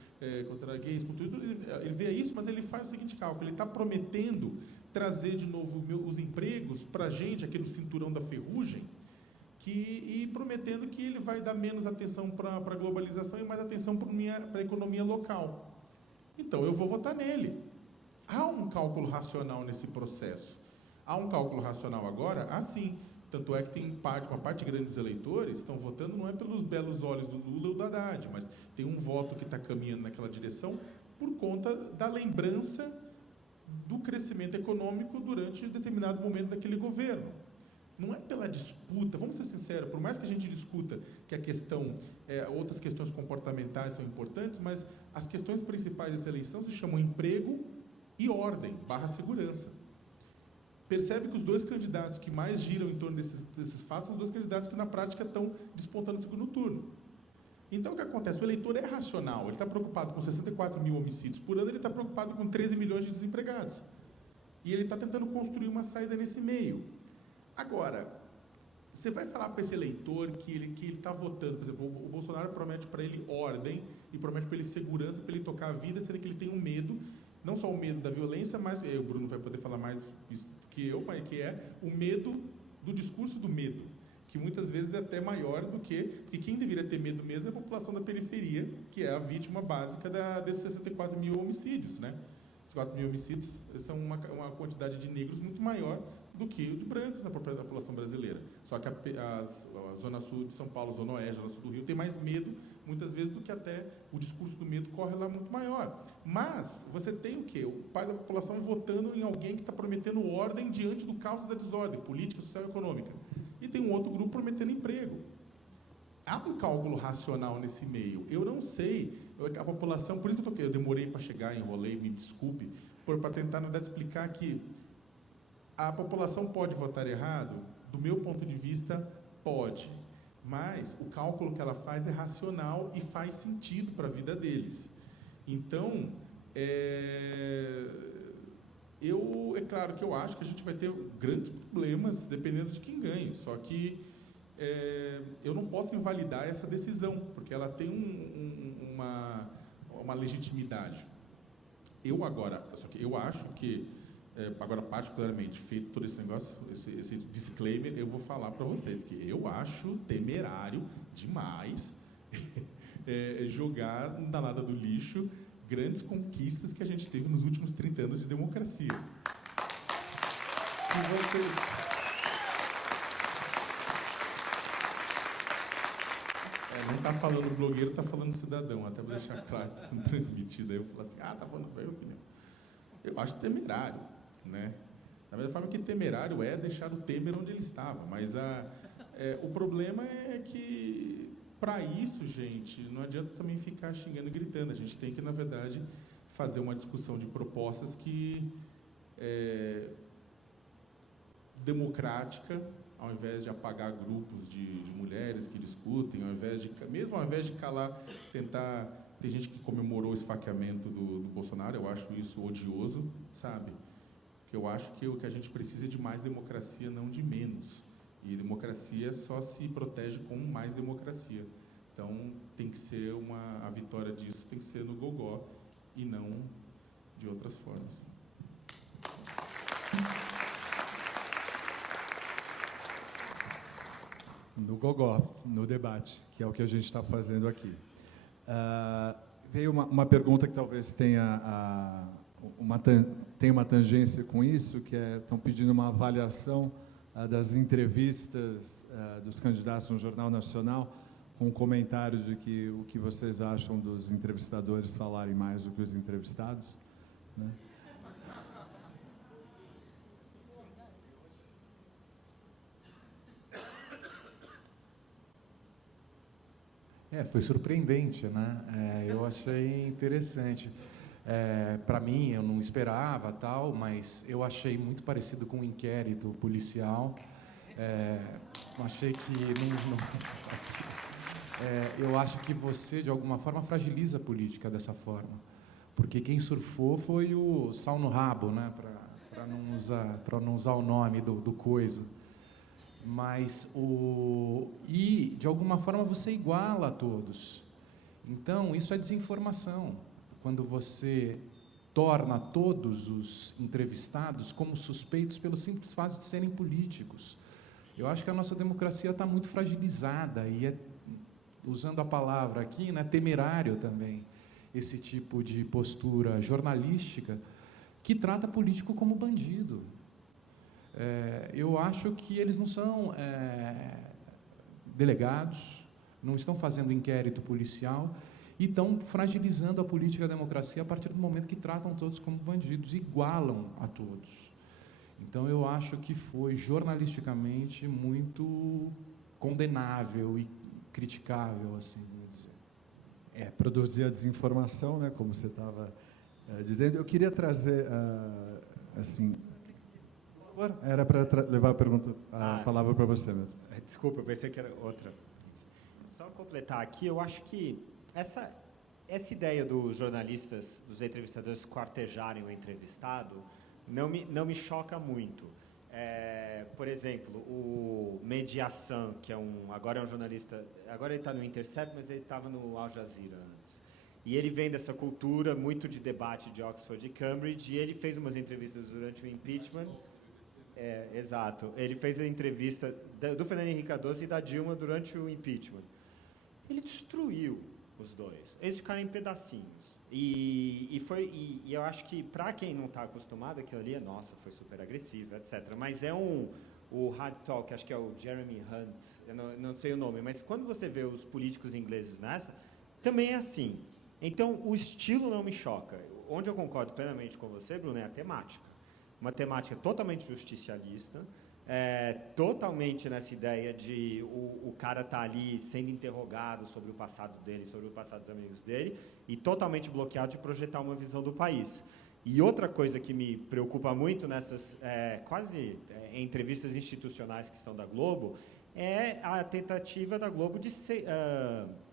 contra gays, contra tudo, ele vê isso, mas ele faz o seguinte cálculo: ele está prometendo trazer de novo os empregos para a gente, aquele cinturão da ferrugem, e prometendo que ele vai dar menos atenção para a globalização e mais atenção para a economia local. Então, eu vou votar nele. Há um cálculo racional nesse processo. Há um cálculo racional agora? Sim. Tanto é que tem uma parte grande dos eleitores estão votando não é pelos belos olhos do Lula ou do Haddad, mas tem um voto que está caminhando naquela direção por conta da lembrança do crescimento econômico durante determinado momento daquele governo. Não é pela disputa, vamos ser sinceros, por mais que a gente discuta que a questão, outras questões comportamentais são importantes, mas as questões principais dessa eleição se chamam emprego e ordem, /segurança. Percebe que os dois candidatos que mais giram em torno desses fatos são os dois candidatos que na prática estão despontando no segundo turno. Então o que acontece? O eleitor é racional, ele está preocupado com 64 mil homicídios por ano, ele está preocupado com 13 milhões de desempregados. E ele está tentando construir uma saída nesse meio. Agora, você vai falar para esse eleitor que ele está votando, por exemplo, o Bolsonaro promete para ele ordem e promete para ele segurança, para ele tocar a vida, sendo que ele tem um medo, não só o medo da violência, mas o Bruno vai poder falar mais isso que eu, que é o medo do discurso do medo, que muitas vezes é até maior do que... Porque quem deveria ter medo mesmo é a população da periferia, que é a vítima básica desses 64 mil homicídios, né? 64 mil homicídios são uma quantidade de negros muito maior do que o de brancos na própria população brasileira. Só que a Zona Sul de São Paulo, Zona Oeste, Zona Sul do Rio, tem mais medo, muitas vezes, do que até o discurso do medo corre lá muito maior. Mas você tem o quê? O pai da população votando em alguém que está prometendo ordem diante do caos da desordem política, social e econômica. E tem um outro grupo prometendo emprego. Há um cálculo racional nesse meio. Eu não sei, a população, por isso que eu demorei para chegar, enrolei, me desculpe, para tentar, na verdade, explicar que a população pode votar errado? Do meu ponto de vista, pode. Mas o cálculo que ela faz é racional e faz sentido para a vida deles. Então, é claro que eu acho que a gente vai ter grandes problemas dependendo de quem ganhe. Só que eu não posso invalidar essa decisão, porque ela tem uma legitimidade. Eu acho que agora, particularmente, feito todo esse negócio, esse disclaimer, eu vou falar para vocês que eu acho temerário demais jogar na lata do lixo grandes conquistas que a gente teve nos últimos 30 anos de democracia. Se vocês... não está falando blogueiro, está falando cidadão, até para deixar claro que está sendo transmitido. Aí eu falo assim, está falando a minha opinião. Eu acho temerário, né? Da mesma forma que temerário é deixar o Temer onde ele estava, mas o problema é que, para isso, gente, não adianta também ficar xingando e gritando. A gente tem que, na verdade, fazer uma discussão de propostas democrática, ao invés de apagar grupos de mulheres que discutem, mesmo ao invés de calar, tentar... Tem gente que comemorou o esfaqueamento do Bolsonaro, eu acho isso odioso, sabe? Eu acho que o que a gente precisa é de mais democracia, não de menos. E democracia só se protege com mais democracia. Então, tem que ser a vitória disso tem que ser no gogó e não de outras formas. No gogó, no debate, que é o que a gente está fazendo aqui. Veio uma pergunta que talvez tenha uma tangência com isso, que estão pedindo uma avaliação das entrevistas dos candidatos no Jornal Nacional, com um comentário de que o que vocês acham dos entrevistadores falarem mais do que os entrevistados, né? Foi surpreendente, né? Eu achei interessante. Para mim, eu não esperava, tal, mas eu achei muito parecido com um inquérito policial. Achei que assim, eu acho que você, de alguma forma, fragiliza a política dessa forma, porque quem surfou foi o sal no rabo, né? Para não usar o nome do coiso. Mas e de alguma forma você iguala a todos. Então isso é desinformação. Quando você torna todos os entrevistados como suspeitos pelo simples fato de serem políticos. Eu acho que a nossa democracia está muito fragilizada e usando a palavra aqui, né, temerário também esse tipo de postura jornalística que trata político como bandido. Eu acho que eles não são delegados, não estão fazendo inquérito policial e estão fragilizando a política e a democracia a partir do momento que tratam todos como bandidos, igualam a todos. Então, eu acho que foi jornalisticamente muito condenável e criticável, assim, vamos dizer. Produzir a desinformação, né, como você estava dizendo. Eu queria trazer, assim... Era para levar a palavra para você mesmo. Desculpa, eu pensei que era outra. Só completar aqui, eu acho que essa ideia dos jornalistas, dos entrevistadores quartejarem o entrevistado, não me choca muito. Por exemplo, o Mediação, que agora é um jornalista, agora ele está no Intercept, mas ele estava no Al Jazeera antes. E ele vem dessa cultura muito de debate de Oxford e Cambridge, e ele fez umas entrevistas durante o impeachment. Exato. Ele fez a entrevista do Fernando Henrique Cardoso e da Dilma durante o impeachment. Ele destruiu os dois. Eles ficaram em pedacinhos. E eu acho que, para quem não está acostumado, aquilo ali nossa, foi super agressivo, etc. Mas o hard talk, acho que é o Jeremy Hunt, eu não sei o nome, mas quando você vê os políticos ingleses nessa, também é assim. Então, o estilo não me choca. Onde eu concordo plenamente com você, Bruno, é a temática. Uma temática totalmente justicialista, totalmente nessa ideia de o cara tá ali sendo interrogado sobre o passado dele, sobre o passado dos amigos dele, e totalmente bloqueado de projetar uma visão do país. E outra coisa que me preocupa muito nessas entrevistas institucionais que são da Globo é a tentativa da Globo de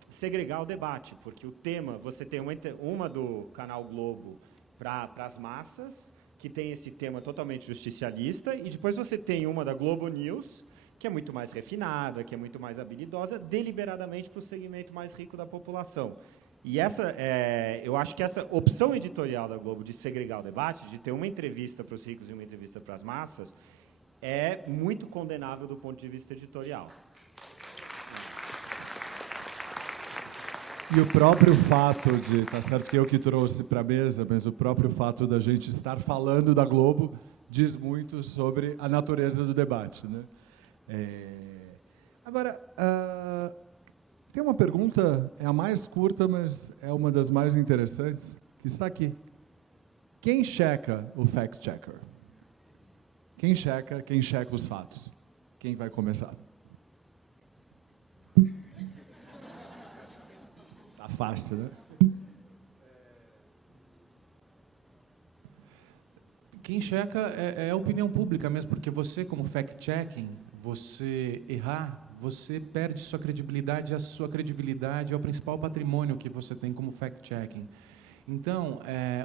segregar o debate, porque o tema, você tem uma do canal Globo para as massas, que tem esse tema totalmente justicialista, e depois você tem uma da Globo News, que é muito mais refinada, que é muito mais habilidosa, deliberadamente para o segmento mais rico da população. E eu acho que essa opção editorial da Globo de segregar o debate, de ter uma entrevista para os ricos e uma entrevista para as massas, é muito condenável do ponto de vista editorial. E o próprio fato de, tá certo que eu que trouxe para a mesa, mas o próprio fato da gente estar falando da Globo diz muito sobre a natureza do debate, né? Agora, tem uma pergunta, é a mais curta, mas é uma das mais interessantes, que está aqui. Quem checa o fact-checker? Quem checa os fatos? Quem vai começar? Fácil, né? Quem checa é a opinião pública mesmo, porque você, como fact-checking, você errar, você perde sua credibilidade, a sua credibilidade é o principal patrimônio que você tem como fact-checking. Então,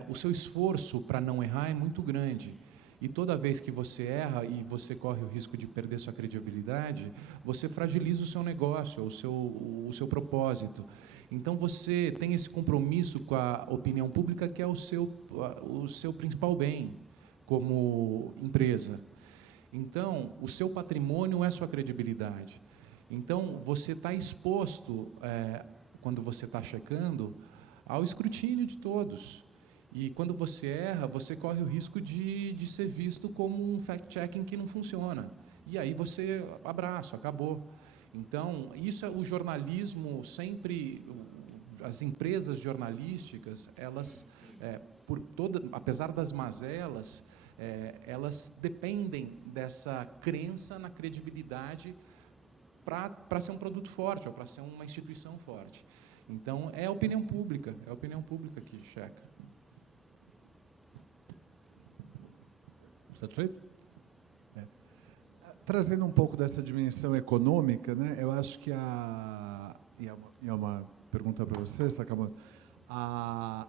o seu esforço para não errar é muito grande. E toda vez que você erra e você corre o risco de perder sua credibilidade, você fragiliza o seu negócio, o seu propósito. Então você tem esse compromisso com a opinião pública, que é o seu principal bem como empresa. Então, o seu patrimônio é sua credibilidade. Então, você está exposto, quando você está checando, ao escrutínio de todos. E quando você erra, você corre o risco de ser visto como um fact-checking que não funciona. E aí você abraça, acabou. Então, isso é o jornalismo sempre... As empresas jornalísticas, elas, apesar das mazelas, elas dependem dessa crença na credibilidade para ser um produto forte, ou para ser uma instituição forte. Então, é a opinião pública que checa. Satisfeito? Trazendo um pouco dessa dimensão econômica, né, eu acho que e é uma pergunta para você, Sakamoto, a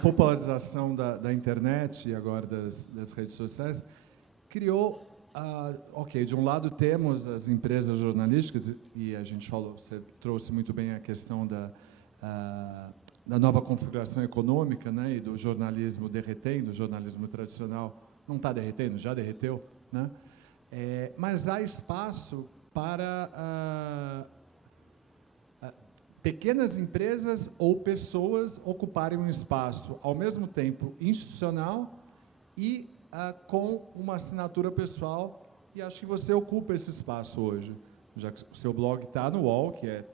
popularização da internet e agora das redes sociais criou, de um lado temos as empresas jornalísticas, e a gente falou, você trouxe muito bem a questão da nova configuração econômica, né, e do jornalismo derretendo, o jornalismo tradicional não está derretendo, já derreteu, né? Mas há espaço para pequenas empresas ou pessoas ocuparem um espaço, ao mesmo tempo institucional e com uma assinatura pessoal, e acho que você ocupa esse espaço hoje, já que o seu blog está no UOL, que é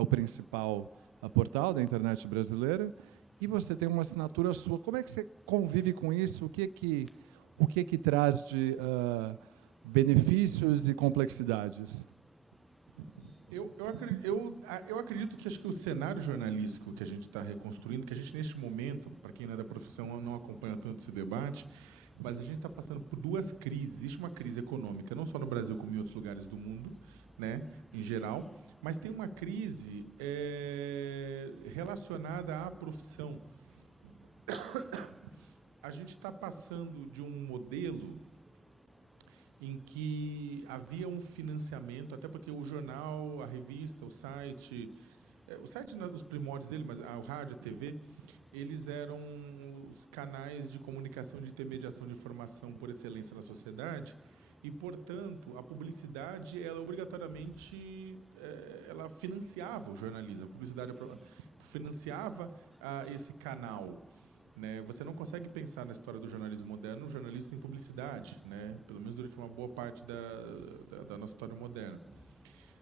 o principal portal da internet brasileira, e você tem uma assinatura sua. Como é que você convive com isso? O que traz de benefícios e complexidades? Eu acredito que acho que o cenário jornalístico que a gente está reconstruindo, que a gente neste momento, para quem não é da profissão, não acompanha tanto esse debate, mas a gente está passando por duas crises. Existe uma crise econômica, não só no Brasil como em outros lugares do mundo, né, em geral, mas tem uma crise relacionada à profissão. A gente está passando de um modelo em que havia um financiamento, até porque o jornal, a revista, o site nos primórdios dele, mas o rádio, a TV, eles eram os canais de comunicação, de intermediação de informação por excelência na sociedade, e, portanto, a publicidade, ela obrigatoriamente, ela financiava o jornalismo, a publicidade financiava esse canal. Né? Você não consegue pensar na história do jornalismo moderno, um jornalista sem publicidade, né? Pelo menos durante uma boa parte da nossa história moderna.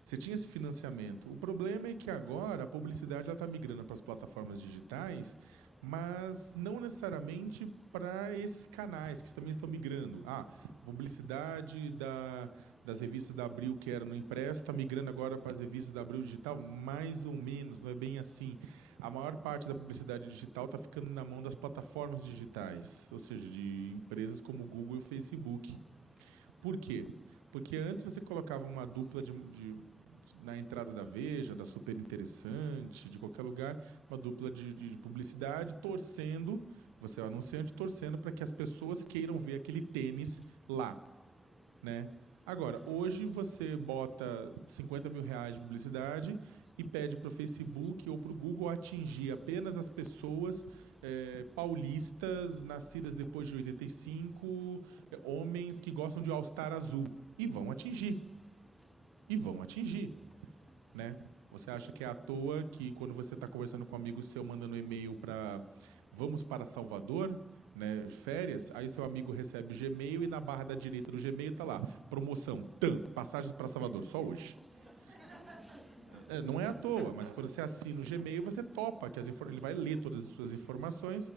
Você tinha esse financiamento. O problema é que agora a publicidade está migrando para as plataformas digitais, mas não necessariamente para esses canais que também estão migrando. A publicidade das revistas da Abril, que era no impresso, está migrando agora para as revistas da Abril digital, mais ou menos, não é bem assim. A maior parte da publicidade digital está ficando na mão das plataformas digitais, ou seja, de empresas como o Google e o Facebook. Por quê? Porque antes você colocava uma dupla na entrada da Veja, da Super Interessante, de qualquer lugar, uma dupla de publicidade, torcendo, você é o anunciante, torcendo para que as pessoas queiram ver aquele tênis lá. Né? Agora, hoje você bota 50 mil reais de publicidade e pede para o Facebook ou para o Google atingir apenas as pessoas paulistas, nascidas depois de 85, homens que gostam de All-Star azul. E vão atingir. Né? Você acha que é à toa que quando você está conversando com um amigo seu, mandando um e-mail para vamos para Salvador, né, férias, aí seu amigo recebe o Gmail e na barra da direita do Gmail está lá, promoção, passagens para Salvador, só hoje. Não é à toa, mas quando você assina o Gmail, você topa, que ele vai ler todas as suas informações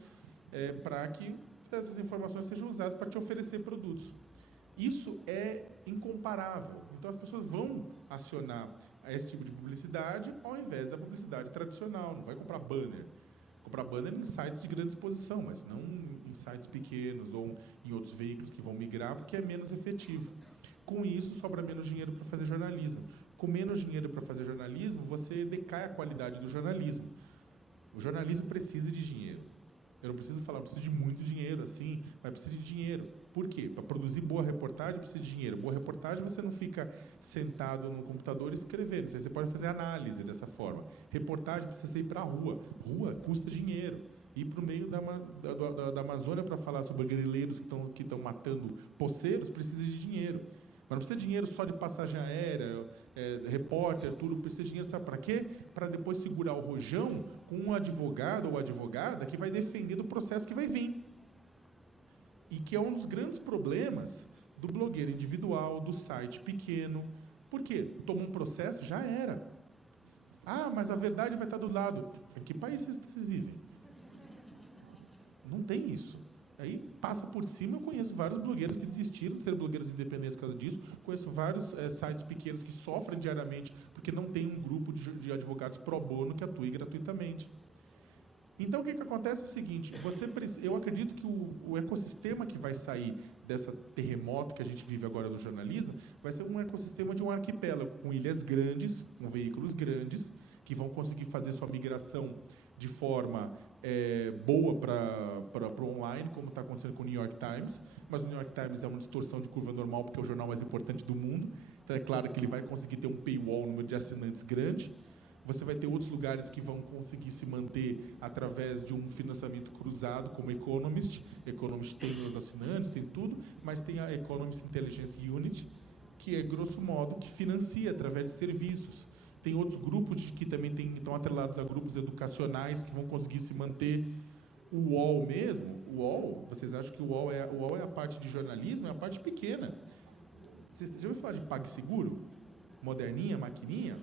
para que essas informações sejam usadas para te oferecer produtos. Isso é incomparável. Então, as pessoas vão acionar esse tipo de publicidade ao invés da publicidade tradicional. Não vai comprar banner. Comprar banner em sites de grande exposição, mas não em sites pequenos ou em outros veículos que vão migrar, porque é menos efetivo. Com isso, sobra menos dinheiro para fazer jornalismo. Com menos dinheiro para fazer jornalismo, você decai a qualidade do jornalismo. O jornalismo precisa de dinheiro. Eu não preciso falar, eu preciso de muito dinheiro, assim, mas precisa de dinheiro. Por quê? Para produzir boa reportagem precisa de dinheiro. Boa reportagem você não fica sentado no computador escrevendo, você pode fazer análise dessa forma. Reportagem precisa ir para a rua. Rua custa dinheiro. Ir para o meio da Amazônia para falar sobre grileiros que estão matando poceiros precisa de dinheiro. Mas não precisa de dinheiro só de passagem aérea, repórter, tudo. Precisa de dinheiro, sabe para quê? Para depois segurar o rojão com um advogado ou advogada que vai defender do processo que vai vir. E que é um dos grandes problemas do blogueiro individual, do site pequeno. Por quê? Toma um processo, já era. Ah, mas a verdade vai estar do lado. Em que país vocês vivem? Não tem isso. Aí passa por cima, eu conheço vários blogueiros que desistiram de ser blogueiros independentes por causa disso. Conheço vários sites pequenos que sofrem diariamente porque não tem um grupo de advogados pro bono que atue gratuitamente. Então, o que acontece é o seguinte, eu acredito que o ecossistema que vai sair dessa terremoto que a gente vive agora no jornalismo vai ser um ecossistema de um arquipélago, com ilhas grandes, com veículos grandes, que vão conseguir fazer sua migração de forma boa para o online, como está acontecendo com o New York Times, mas o New York Times é uma distorção de curva normal, porque é o jornal mais importante do mundo, então é claro que ele vai conseguir ter um paywall, um número de assinantes grande. Você vai ter outros lugares que vão conseguir se manter através de um financiamento cruzado, como Economist. Economist tem os assinantes, tem tudo, mas tem a Economist Intelligence Unit, que é, grosso modo, que financia através de serviços. Tem outros grupos que também estão atrelados a grupos educacionais que vão conseguir se manter. O UOL mesmo, o UOL, vocês acham que o UOL é a parte de jornalismo? É a parte pequena. Vocês já ouviram falar de PagSeguro? Moderninha, maquininha?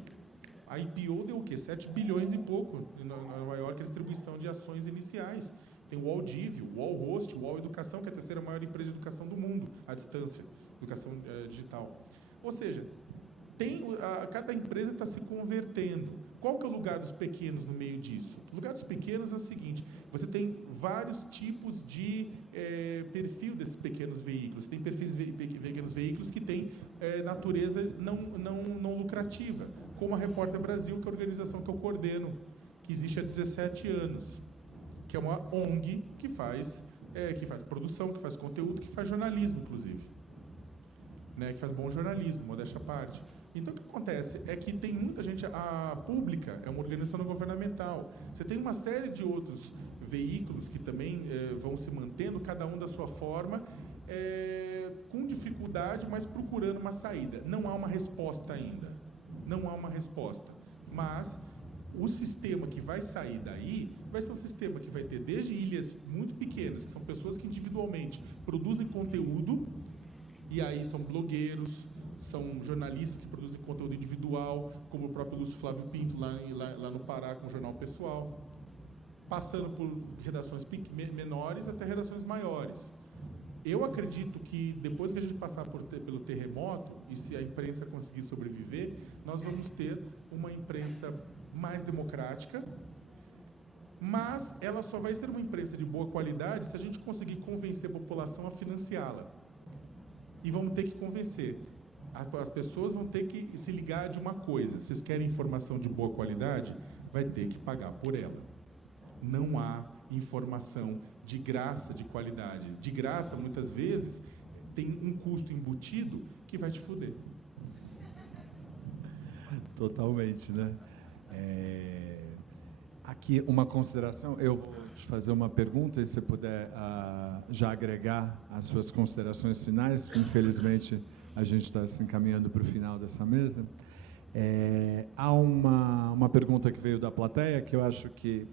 A IPO deu o quê? 7 bilhões e pouco em Nova York, a distribuição de ações iniciais. Tem o UOL Div, o UOL Host, o UOL Educação, que é a terceira maior empresa de educação do mundo, à distância, educação digital. Ou seja, cada empresa está se convertendo. Qual que é o lugar dos pequenos no meio disso? O lugar dos pequenos é o seguinte, você tem vários tipos de perfil desses pequenos veículos. Tem perfis de pequenos veículos que têm natureza não lucrativa, como a Repórter Brasil, que é a organização que eu coordeno, que existe há 17 anos, que é uma ONG que faz produção, que faz conteúdo, que faz jornalismo, inclusive. Né, que faz bom jornalismo, modéstia à parte. Então, o que acontece é que tem muita gente, a Pública é uma organização não governamental, você tem uma série de outros veículos que também vão se mantendo, cada um da sua forma, com dificuldade, mas procurando uma saída. Não há uma resposta ainda, não há uma resposta, mas o sistema que vai sair daí vai ser um sistema que vai ter desde ilhas muito pequenas, que são pessoas que individualmente produzem conteúdo, e aí são blogueiros, são jornalistas que produzem conteúdo individual, como o próprio Lúcio Flávio Pinto, lá no Pará, com o Jornal Pessoal, passando por redações menores até redações maiores. Eu acredito que depois que a gente passar pelo terremoto, e se a imprensa conseguir sobreviver, nós vamos ter uma imprensa mais democrática, mas ela só vai ser uma imprensa de boa qualidade se a gente conseguir convencer a população a financiá-la. E vamos ter que convencer. As pessoas vão ter que se ligar de uma coisa. Vocês querem informação de boa qualidade? Vai ter que pagar por ela. Não há informação de graça, de qualidade. De graça, muitas vezes, tem um custo embutido que vai te foder. Totalmente, né? Aqui, uma consideração. Eu vou te fazer uma pergunta, e se você puder já agregar as suas considerações finais, porque, infelizmente, a gente está se encaminhando para o final dessa mesa. Há uma pergunta que veio da plateia, que eu acho que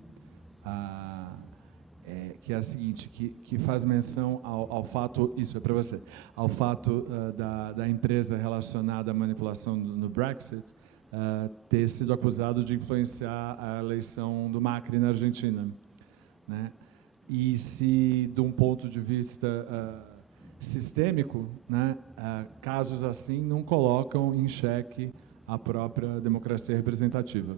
é a seguinte, que faz menção ao fato, isso é para você, ao fato da empresa relacionada à manipulação no Brexit ter sido acusado de influenciar a eleição do Macri na Argentina, né? E se, de um ponto de vista sistêmico, né, casos assim não colocam em xeque a própria democracia representativa,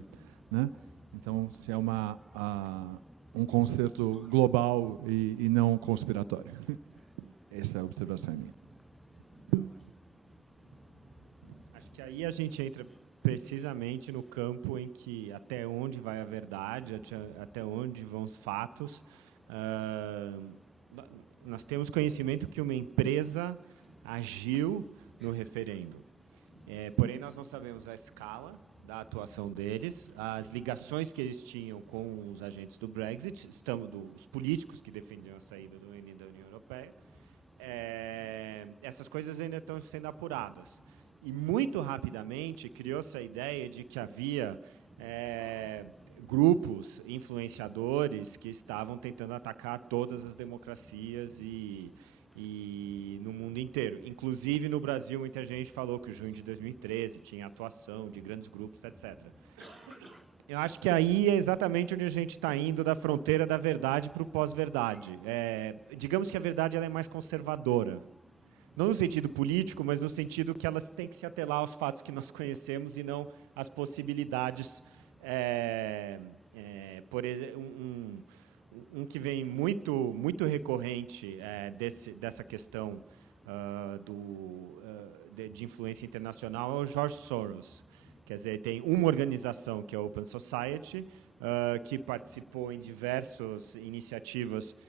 né? Então, se é um conceito global e não conspiratório. Essa é a observação minha. Acho que aí a gente entra precisamente no campo em que até onde vai a verdade, até onde vão os fatos. nós temos conhecimento que uma empresa agiu no referendo. Porém, nós não sabemos a escala da atuação deles, as ligações que eles tinham com os agentes do Brexit, os políticos que defendiam a saída do Reino Unido da União Europeia. Essas coisas ainda estão sendo apuradas. E, muito rapidamente, criou-se a ideia de que havia grupos influenciadores que estavam tentando atacar todas as democracias e no mundo inteiro. Inclusive, no Brasil, muita gente falou que o junho de 2013 tinha atuação de grandes grupos, etc. Eu acho que aí é exatamente onde a gente está indo, da fronteira da verdade para o pós-verdade. Digamos que a verdade ela é mais conservadora. Não no sentido político, mas no sentido que ela tem que se atelar aos fatos que nós conhecemos e não às possibilidades. Por exemplo, um que vem muito recorrente dessa questão de influência internacional é o George Soros. Quer dizer, tem uma organização, que é a Open Society, que participou em diversas iniciativas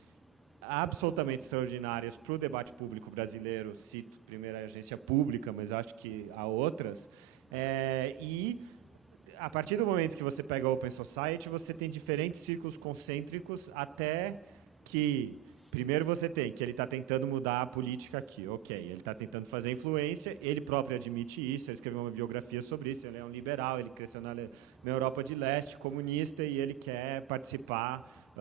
absolutamente extraordinárias para o debate público brasileiro. Cito primeiro a agência pública, mas acho que há outras. E, a partir do momento que você pega a Open Society, você tem diferentes círculos concêntricos, até que, primeiro você tem que ele está tentando mudar a política aqui, ok, ele está tentando fazer influência, ele próprio admite isso, ele escreveu uma biografia sobre isso, ele é um liberal, ele cresceu na Europa de Leste, comunista, e ele quer participar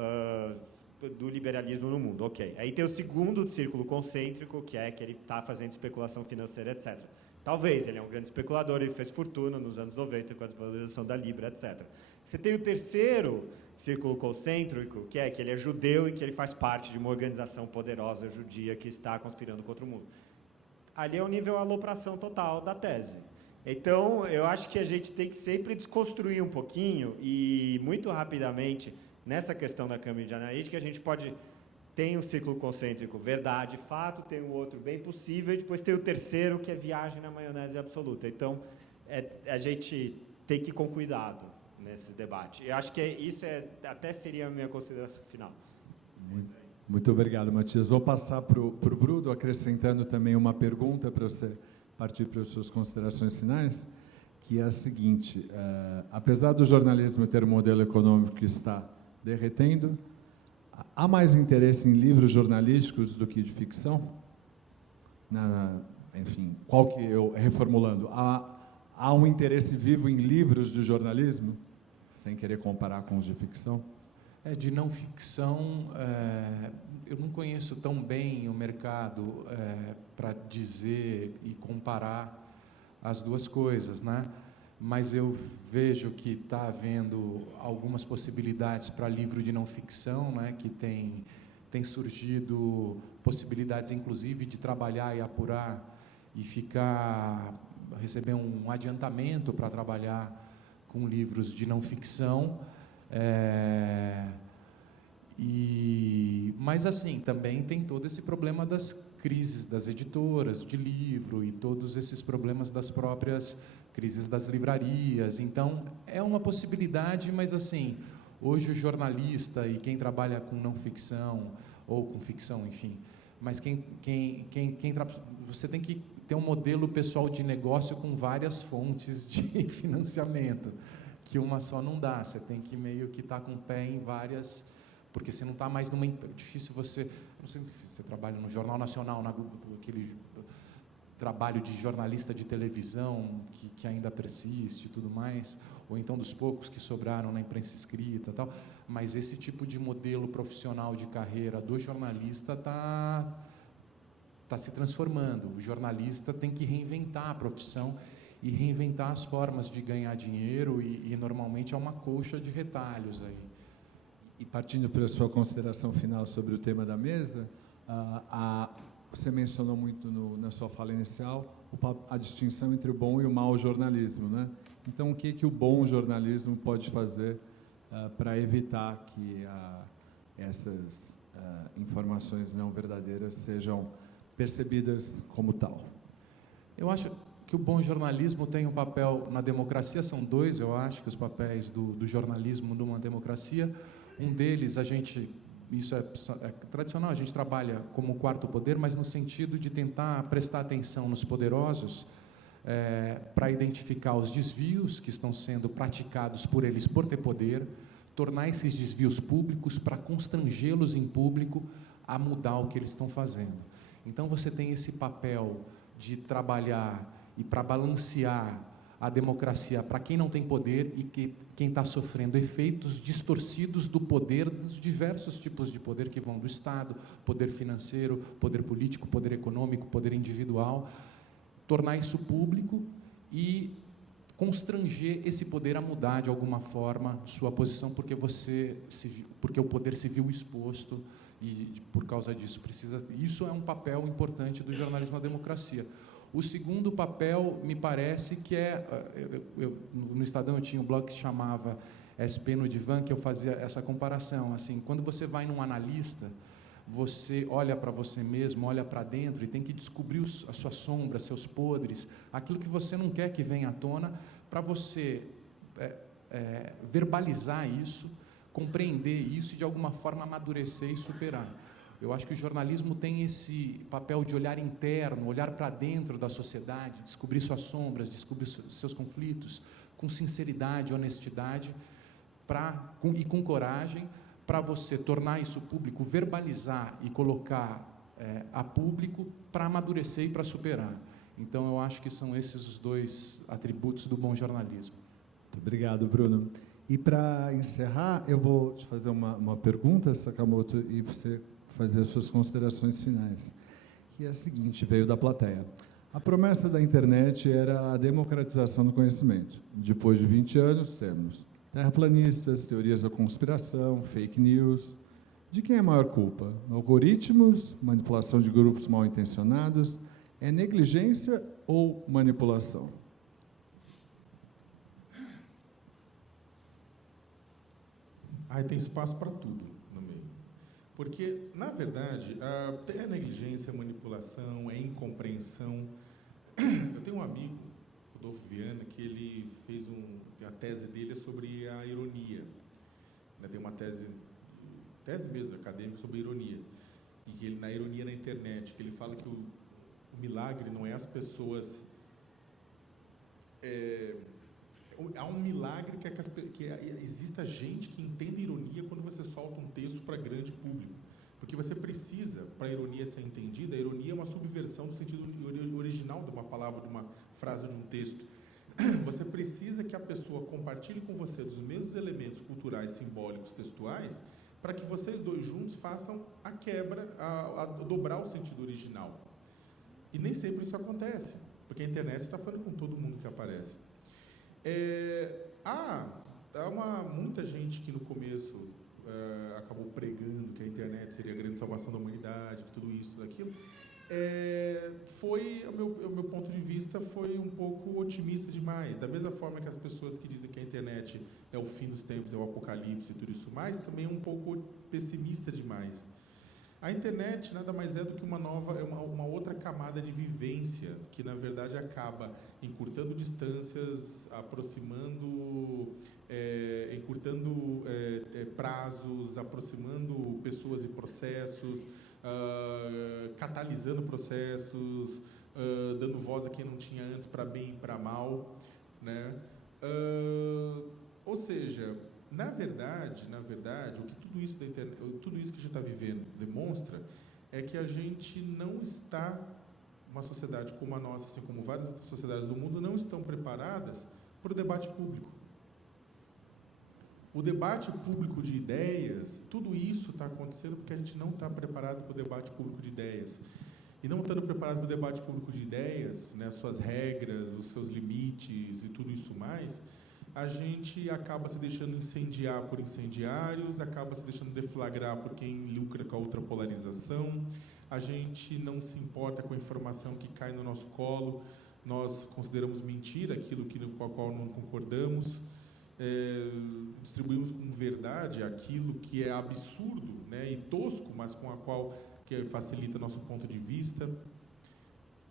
do liberalismo no mundo, ok. Aí tem o segundo círculo concêntrico, que ele está fazendo especulação financeira, etc. Talvez, ele é um grande especulador, ele fez fortuna nos anos 90 com a desvalorização da Libra, etc. Você tem o terceiro círculo concêntrico, que ele é judeu e que ele faz parte de uma organização poderosa judia que está conspirando contra o mundo. Ali é o nível alopração total da tese. Então, eu acho que a gente tem que sempre desconstruir um pouquinho e, muito rapidamente, nessa questão da Cambridge Analytica, a gente pode... Tem um círculo concêntrico, verdade, fato, tem um outro bem possível, e depois tem o terceiro, que é viagem na maionese absoluta. Então, a gente tem que ir com cuidado nesse debate. Eu acho que isso até seria a minha consideração final. Muito obrigado, Matias. Vou passar para o Bruno, acrescentando também uma pergunta para você partir para as suas considerações finais, que é a seguinte: apesar do jornalismo ter um modelo econômico que está derretendo, há mais interesse em livros jornalísticos do que de ficção? Enfim, reformulando, há um interesse vivo em livros de jornalismo, sem querer comparar com os de ficção? De não ficção, eu não conheço tão bem o mercado para dizer e comparar as duas coisas, né? Mas eu vejo que está havendo algumas possibilidades para livro de não ficção, né, que tem surgido possibilidades, inclusive, de trabalhar e apurar e receber um adiantamento para trabalhar com livros de não ficção. Mas, assim, também tem todo esse problema das crises das editoras de livro e todos esses problemas das próprias crises das livrarias. Então, é uma possibilidade, mas, assim, hoje o jornalista e quem trabalha com não ficção, ou com ficção, enfim, mas você tem que ter um modelo pessoal de negócio com várias fontes de financiamento, que uma só não dá. Você tem que meio que estar com o pé em várias, porque você não está mais numa... Difícil você trabalha no Jornal Nacional, aquele trabalho de jornalista de televisão que ainda persiste e tudo mais, ou então dos poucos que sobraram na imprensa escrita e tal, mas esse tipo de modelo profissional de carreira do jornalista está se transformando. O jornalista tem que reinventar a profissão e reinventar as formas de ganhar dinheiro e normalmente é uma colcha de retalhos aí. E partindo para a sua consideração final sobre o tema da mesa, você mencionou muito na sua fala inicial a distinção entre o bom e o mau jornalismo, né? Então, o que o bom jornalismo pode fazer para evitar que essas informações não verdadeiras sejam percebidas como tal? Eu acho que o bom jornalismo tem um papel na democracia, são dois, eu acho, que os papéis do jornalismo numa democracia. Um deles, a gente isso é tradicional, a gente trabalha como quarto poder, mas no sentido de tentar prestar atenção nos poderosos para identificar os desvios que estão sendo praticados por eles por ter poder, tornar esses desvios públicos para constrangê-los em público a mudar o que eles estão fazendo. Então você tem esse papel de trabalhar e para balancear a democracia para quem não tem poder e quem está sofrendo efeitos distorcidos do poder, dos diversos tipos de poder que vão do Estado, poder financeiro, poder político, poder econômico, poder individual, tornar isso público e constranger esse poder a mudar de alguma forma sua posição, porque o poder se viu exposto e por causa disso isso é um papel importante do jornalismo à democracia. O segundo papel, me parece que no Estadão eu tinha um blog que se chamava SP no Divã, que eu fazia essa comparação, assim, quando você vai num analista, você olha para você mesmo, olha para dentro e tem que descobrir as suas sombras, seus podres, aquilo que você não quer que venha à tona, para você verbalizar isso, compreender isso e de alguma forma amadurecer e superar. Eu acho que o jornalismo tem esse papel de olhar interno, olhar para dentro da sociedade, descobrir suas sombras, descobrir seus conflitos, com sinceridade, honestidade, e com coragem, para você tornar isso público, verbalizar e colocar a público para amadurecer e para superar. Então, eu acho que são esses os dois atributos do bom jornalismo. Muito obrigado, Bruno. E para encerrar, eu vou te fazer uma pergunta, Sakamoto, e você fazer as suas considerações finais, que é a seguinte, veio da plateia. A promessa da internet era a democratização do conhecimento. Depois de 20 anos, temos terraplanistas, teorias da conspiração, fake news. De quem é a maior culpa? Algoritmos, manipulação de grupos mal intencionados? É negligência ou manipulação? Aí tem espaço para tudo no meio. Porque, na verdade, é negligência, é manipulação, é incompreensão. Eu tenho um amigo, Rodolfo Viana, que ele fez a tese dele é sobre a ironia. Tem uma tese mesmo, acadêmica, sobre ironia. E ele, na ironia na internet, que ele fala que o milagre não é as pessoas... há um milagre que exista gente que entenda ironia quando você solta um texto para grande público. Porque você precisa, para a ironia ser entendida, a ironia é uma subversão do sentido original de uma palavra, de uma frase, de um texto. Você precisa que a pessoa compartilhe com você os mesmos elementos culturais, simbólicos, textuais, para que vocês dois juntos façam a quebra, a dobrar o sentido original. E nem sempre isso acontece, porque a internet está falando com todo mundo que aparece. Há muita gente que no começo acabou pregando que a internet seria a grande salvação da humanidade, que tudo isso, tudo aquilo. O meu ponto de vista foi um pouco otimista demais. Da mesma forma que as pessoas que dizem que a internet é o fim dos tempos, é o apocalipse e tudo isso mais, também é um pouco pessimista demais. A internet nada mais é do que uma outra camada de vivência, que na verdade acaba encurtando distâncias, aproximando, encurtando prazos, aproximando pessoas e processos, catalisando processos, dando voz a quem não tinha antes, para bem e para mal, né? Ou seja, na verdade, o que tudo isso que a gente está vivendo demonstra é que a gente não está, uma sociedade como a nossa, assim como várias outras sociedades do mundo, não estão preparadas para o debate público. O debate público de ideias, tudo isso está acontecendo porque a gente não está preparado para o debate público de ideias. E não estando preparado para o debate público de ideias, né, suas regras, os seus limites e tudo isso mais, a gente acaba se deixando incendiar por incendiários, acaba se deixando deflagrar por quem lucra com a ultrapolarização, a gente não se importa com a informação que cai no nosso colo, nós consideramos mentira aquilo com a qual não concordamos, distribuímos como verdade aquilo que é absurdo, né, e tosco, mas que facilita nosso ponto de vista.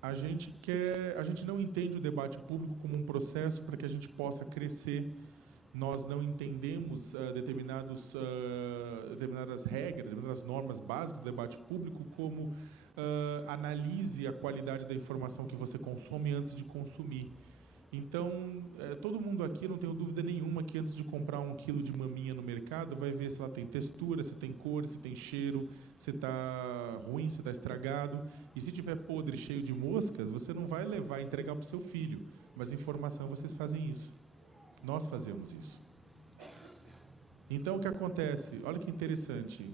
A gente não entende o debate público como um processo para que a gente possa crescer nós não entendemos determinadas regras, determinadas normas básicas do debate público, como analise a qualidade da informação que você consome antes de consumir. Então, todo mundo aqui, não tenho dúvida nenhuma, que antes de comprar 1 quilo de maminha no mercado, vai ver se ela tem textura, se tem cor, se tem cheiro, se está ruim, se está estragado. E se tiver podre, cheio de moscas, você não vai levar e entregar para o seu filho. Mas informação, vocês fazem isso. Nós fazemos isso. Então, o que acontece? Olha que interessante.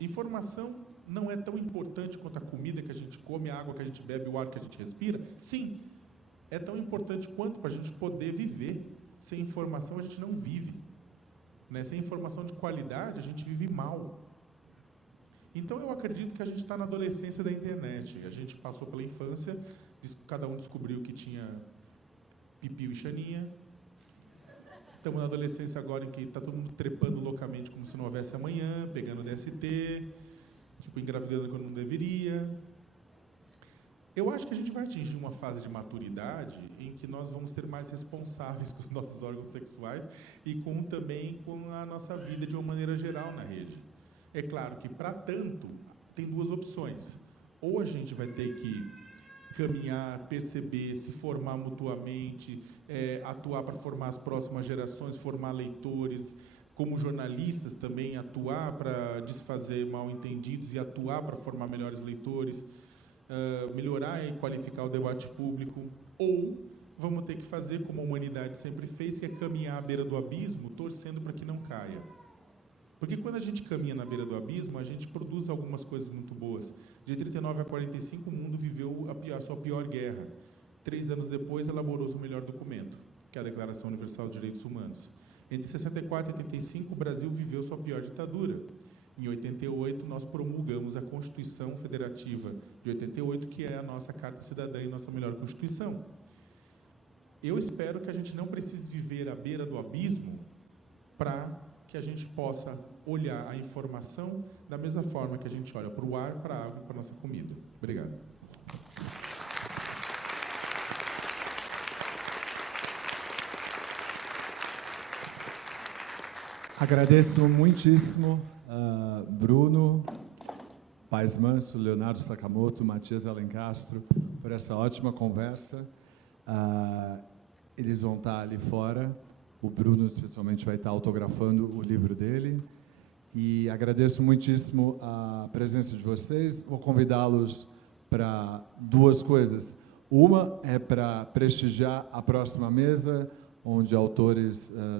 Informação não é tão importante quanto a comida que a gente come, a água que a gente bebe, o ar que a gente respira? Sim. É tão importante quanto para a gente poder viver. Sem informação, a gente não vive. Né? Sem informação de qualidade, a gente vive mal. Então, eu acredito que a gente está na adolescência da internet. A gente passou pela infância, cada um descobriu que tinha pipiu e chaninha. Estamos na adolescência agora em que está todo mundo trepando loucamente como se não houvesse amanhã, pegando DST, tipo, engravidando quando não deveria. Eu acho que a gente vai atingir uma fase de maturidade em que nós vamos ser mais responsáveis com os nossos órgãos sexuais e também com a nossa vida de uma maneira geral na rede. É claro que, para tanto, tem 2 opções. Ou a gente vai ter que caminhar, perceber, se formar mutuamente, atuar para formar as próximas gerações, formar leitores, como jornalistas também, atuar para desfazer mal-entendidos e atuar para formar melhores leitores, melhorar e qualificar o debate público, ou vamos ter que fazer como a humanidade sempre fez, que é caminhar à beira do abismo, torcendo para que não caia. Porque quando a gente caminha na beira do abismo, a gente produz algumas coisas muito boas. De 39 a 45, o mundo viveu a sua pior guerra. 3 anos depois, elaborou-se o melhor documento, que é a Declaração Universal dos Direitos Humanos. Entre 64 e 85, o Brasil viveu sua pior ditadura. Em 88, nós promulgamos a Constituição Federativa de 88, que é a nossa Carta de Cidadã e nossa melhor Constituição. Eu espero que a gente não precise viver à beira do abismo para que a gente possa olhar a informação da mesma forma que a gente olha para o ar, para a água e para a nossa comida. Obrigado. Agradeço muitíssimo Bruno Paes Manso, Leonardo Sakamoto, Matias Alencastro, por essa ótima conversa. Eles vão estar ali fora. O Bruno, especialmente, vai estar autografando o livro dele. E agradeço muitíssimo a presença de vocês. Vou convidá-los para 2 coisas. Uma é para prestigiar a próxima mesa, onde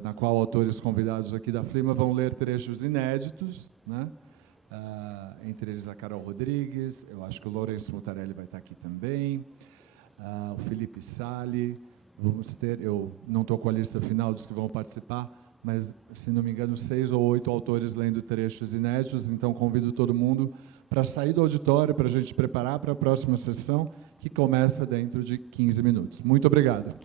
na qual autores convidados aqui da Flima vão ler trechos inéditos, né? Entre eles a Carol Rodrigues, eu acho que o Lourenço Mutarelli vai estar aqui também, o Felipe Salli. Vamos ter, eu não estou com a lista final dos que vão participar, mas, se não me engano, 6 ou 8 autores lendo trechos inéditos, então convido todo mundo para sair do auditório, para a gente preparar para a próxima sessão, que começa dentro de 15 minutos. Muito obrigado.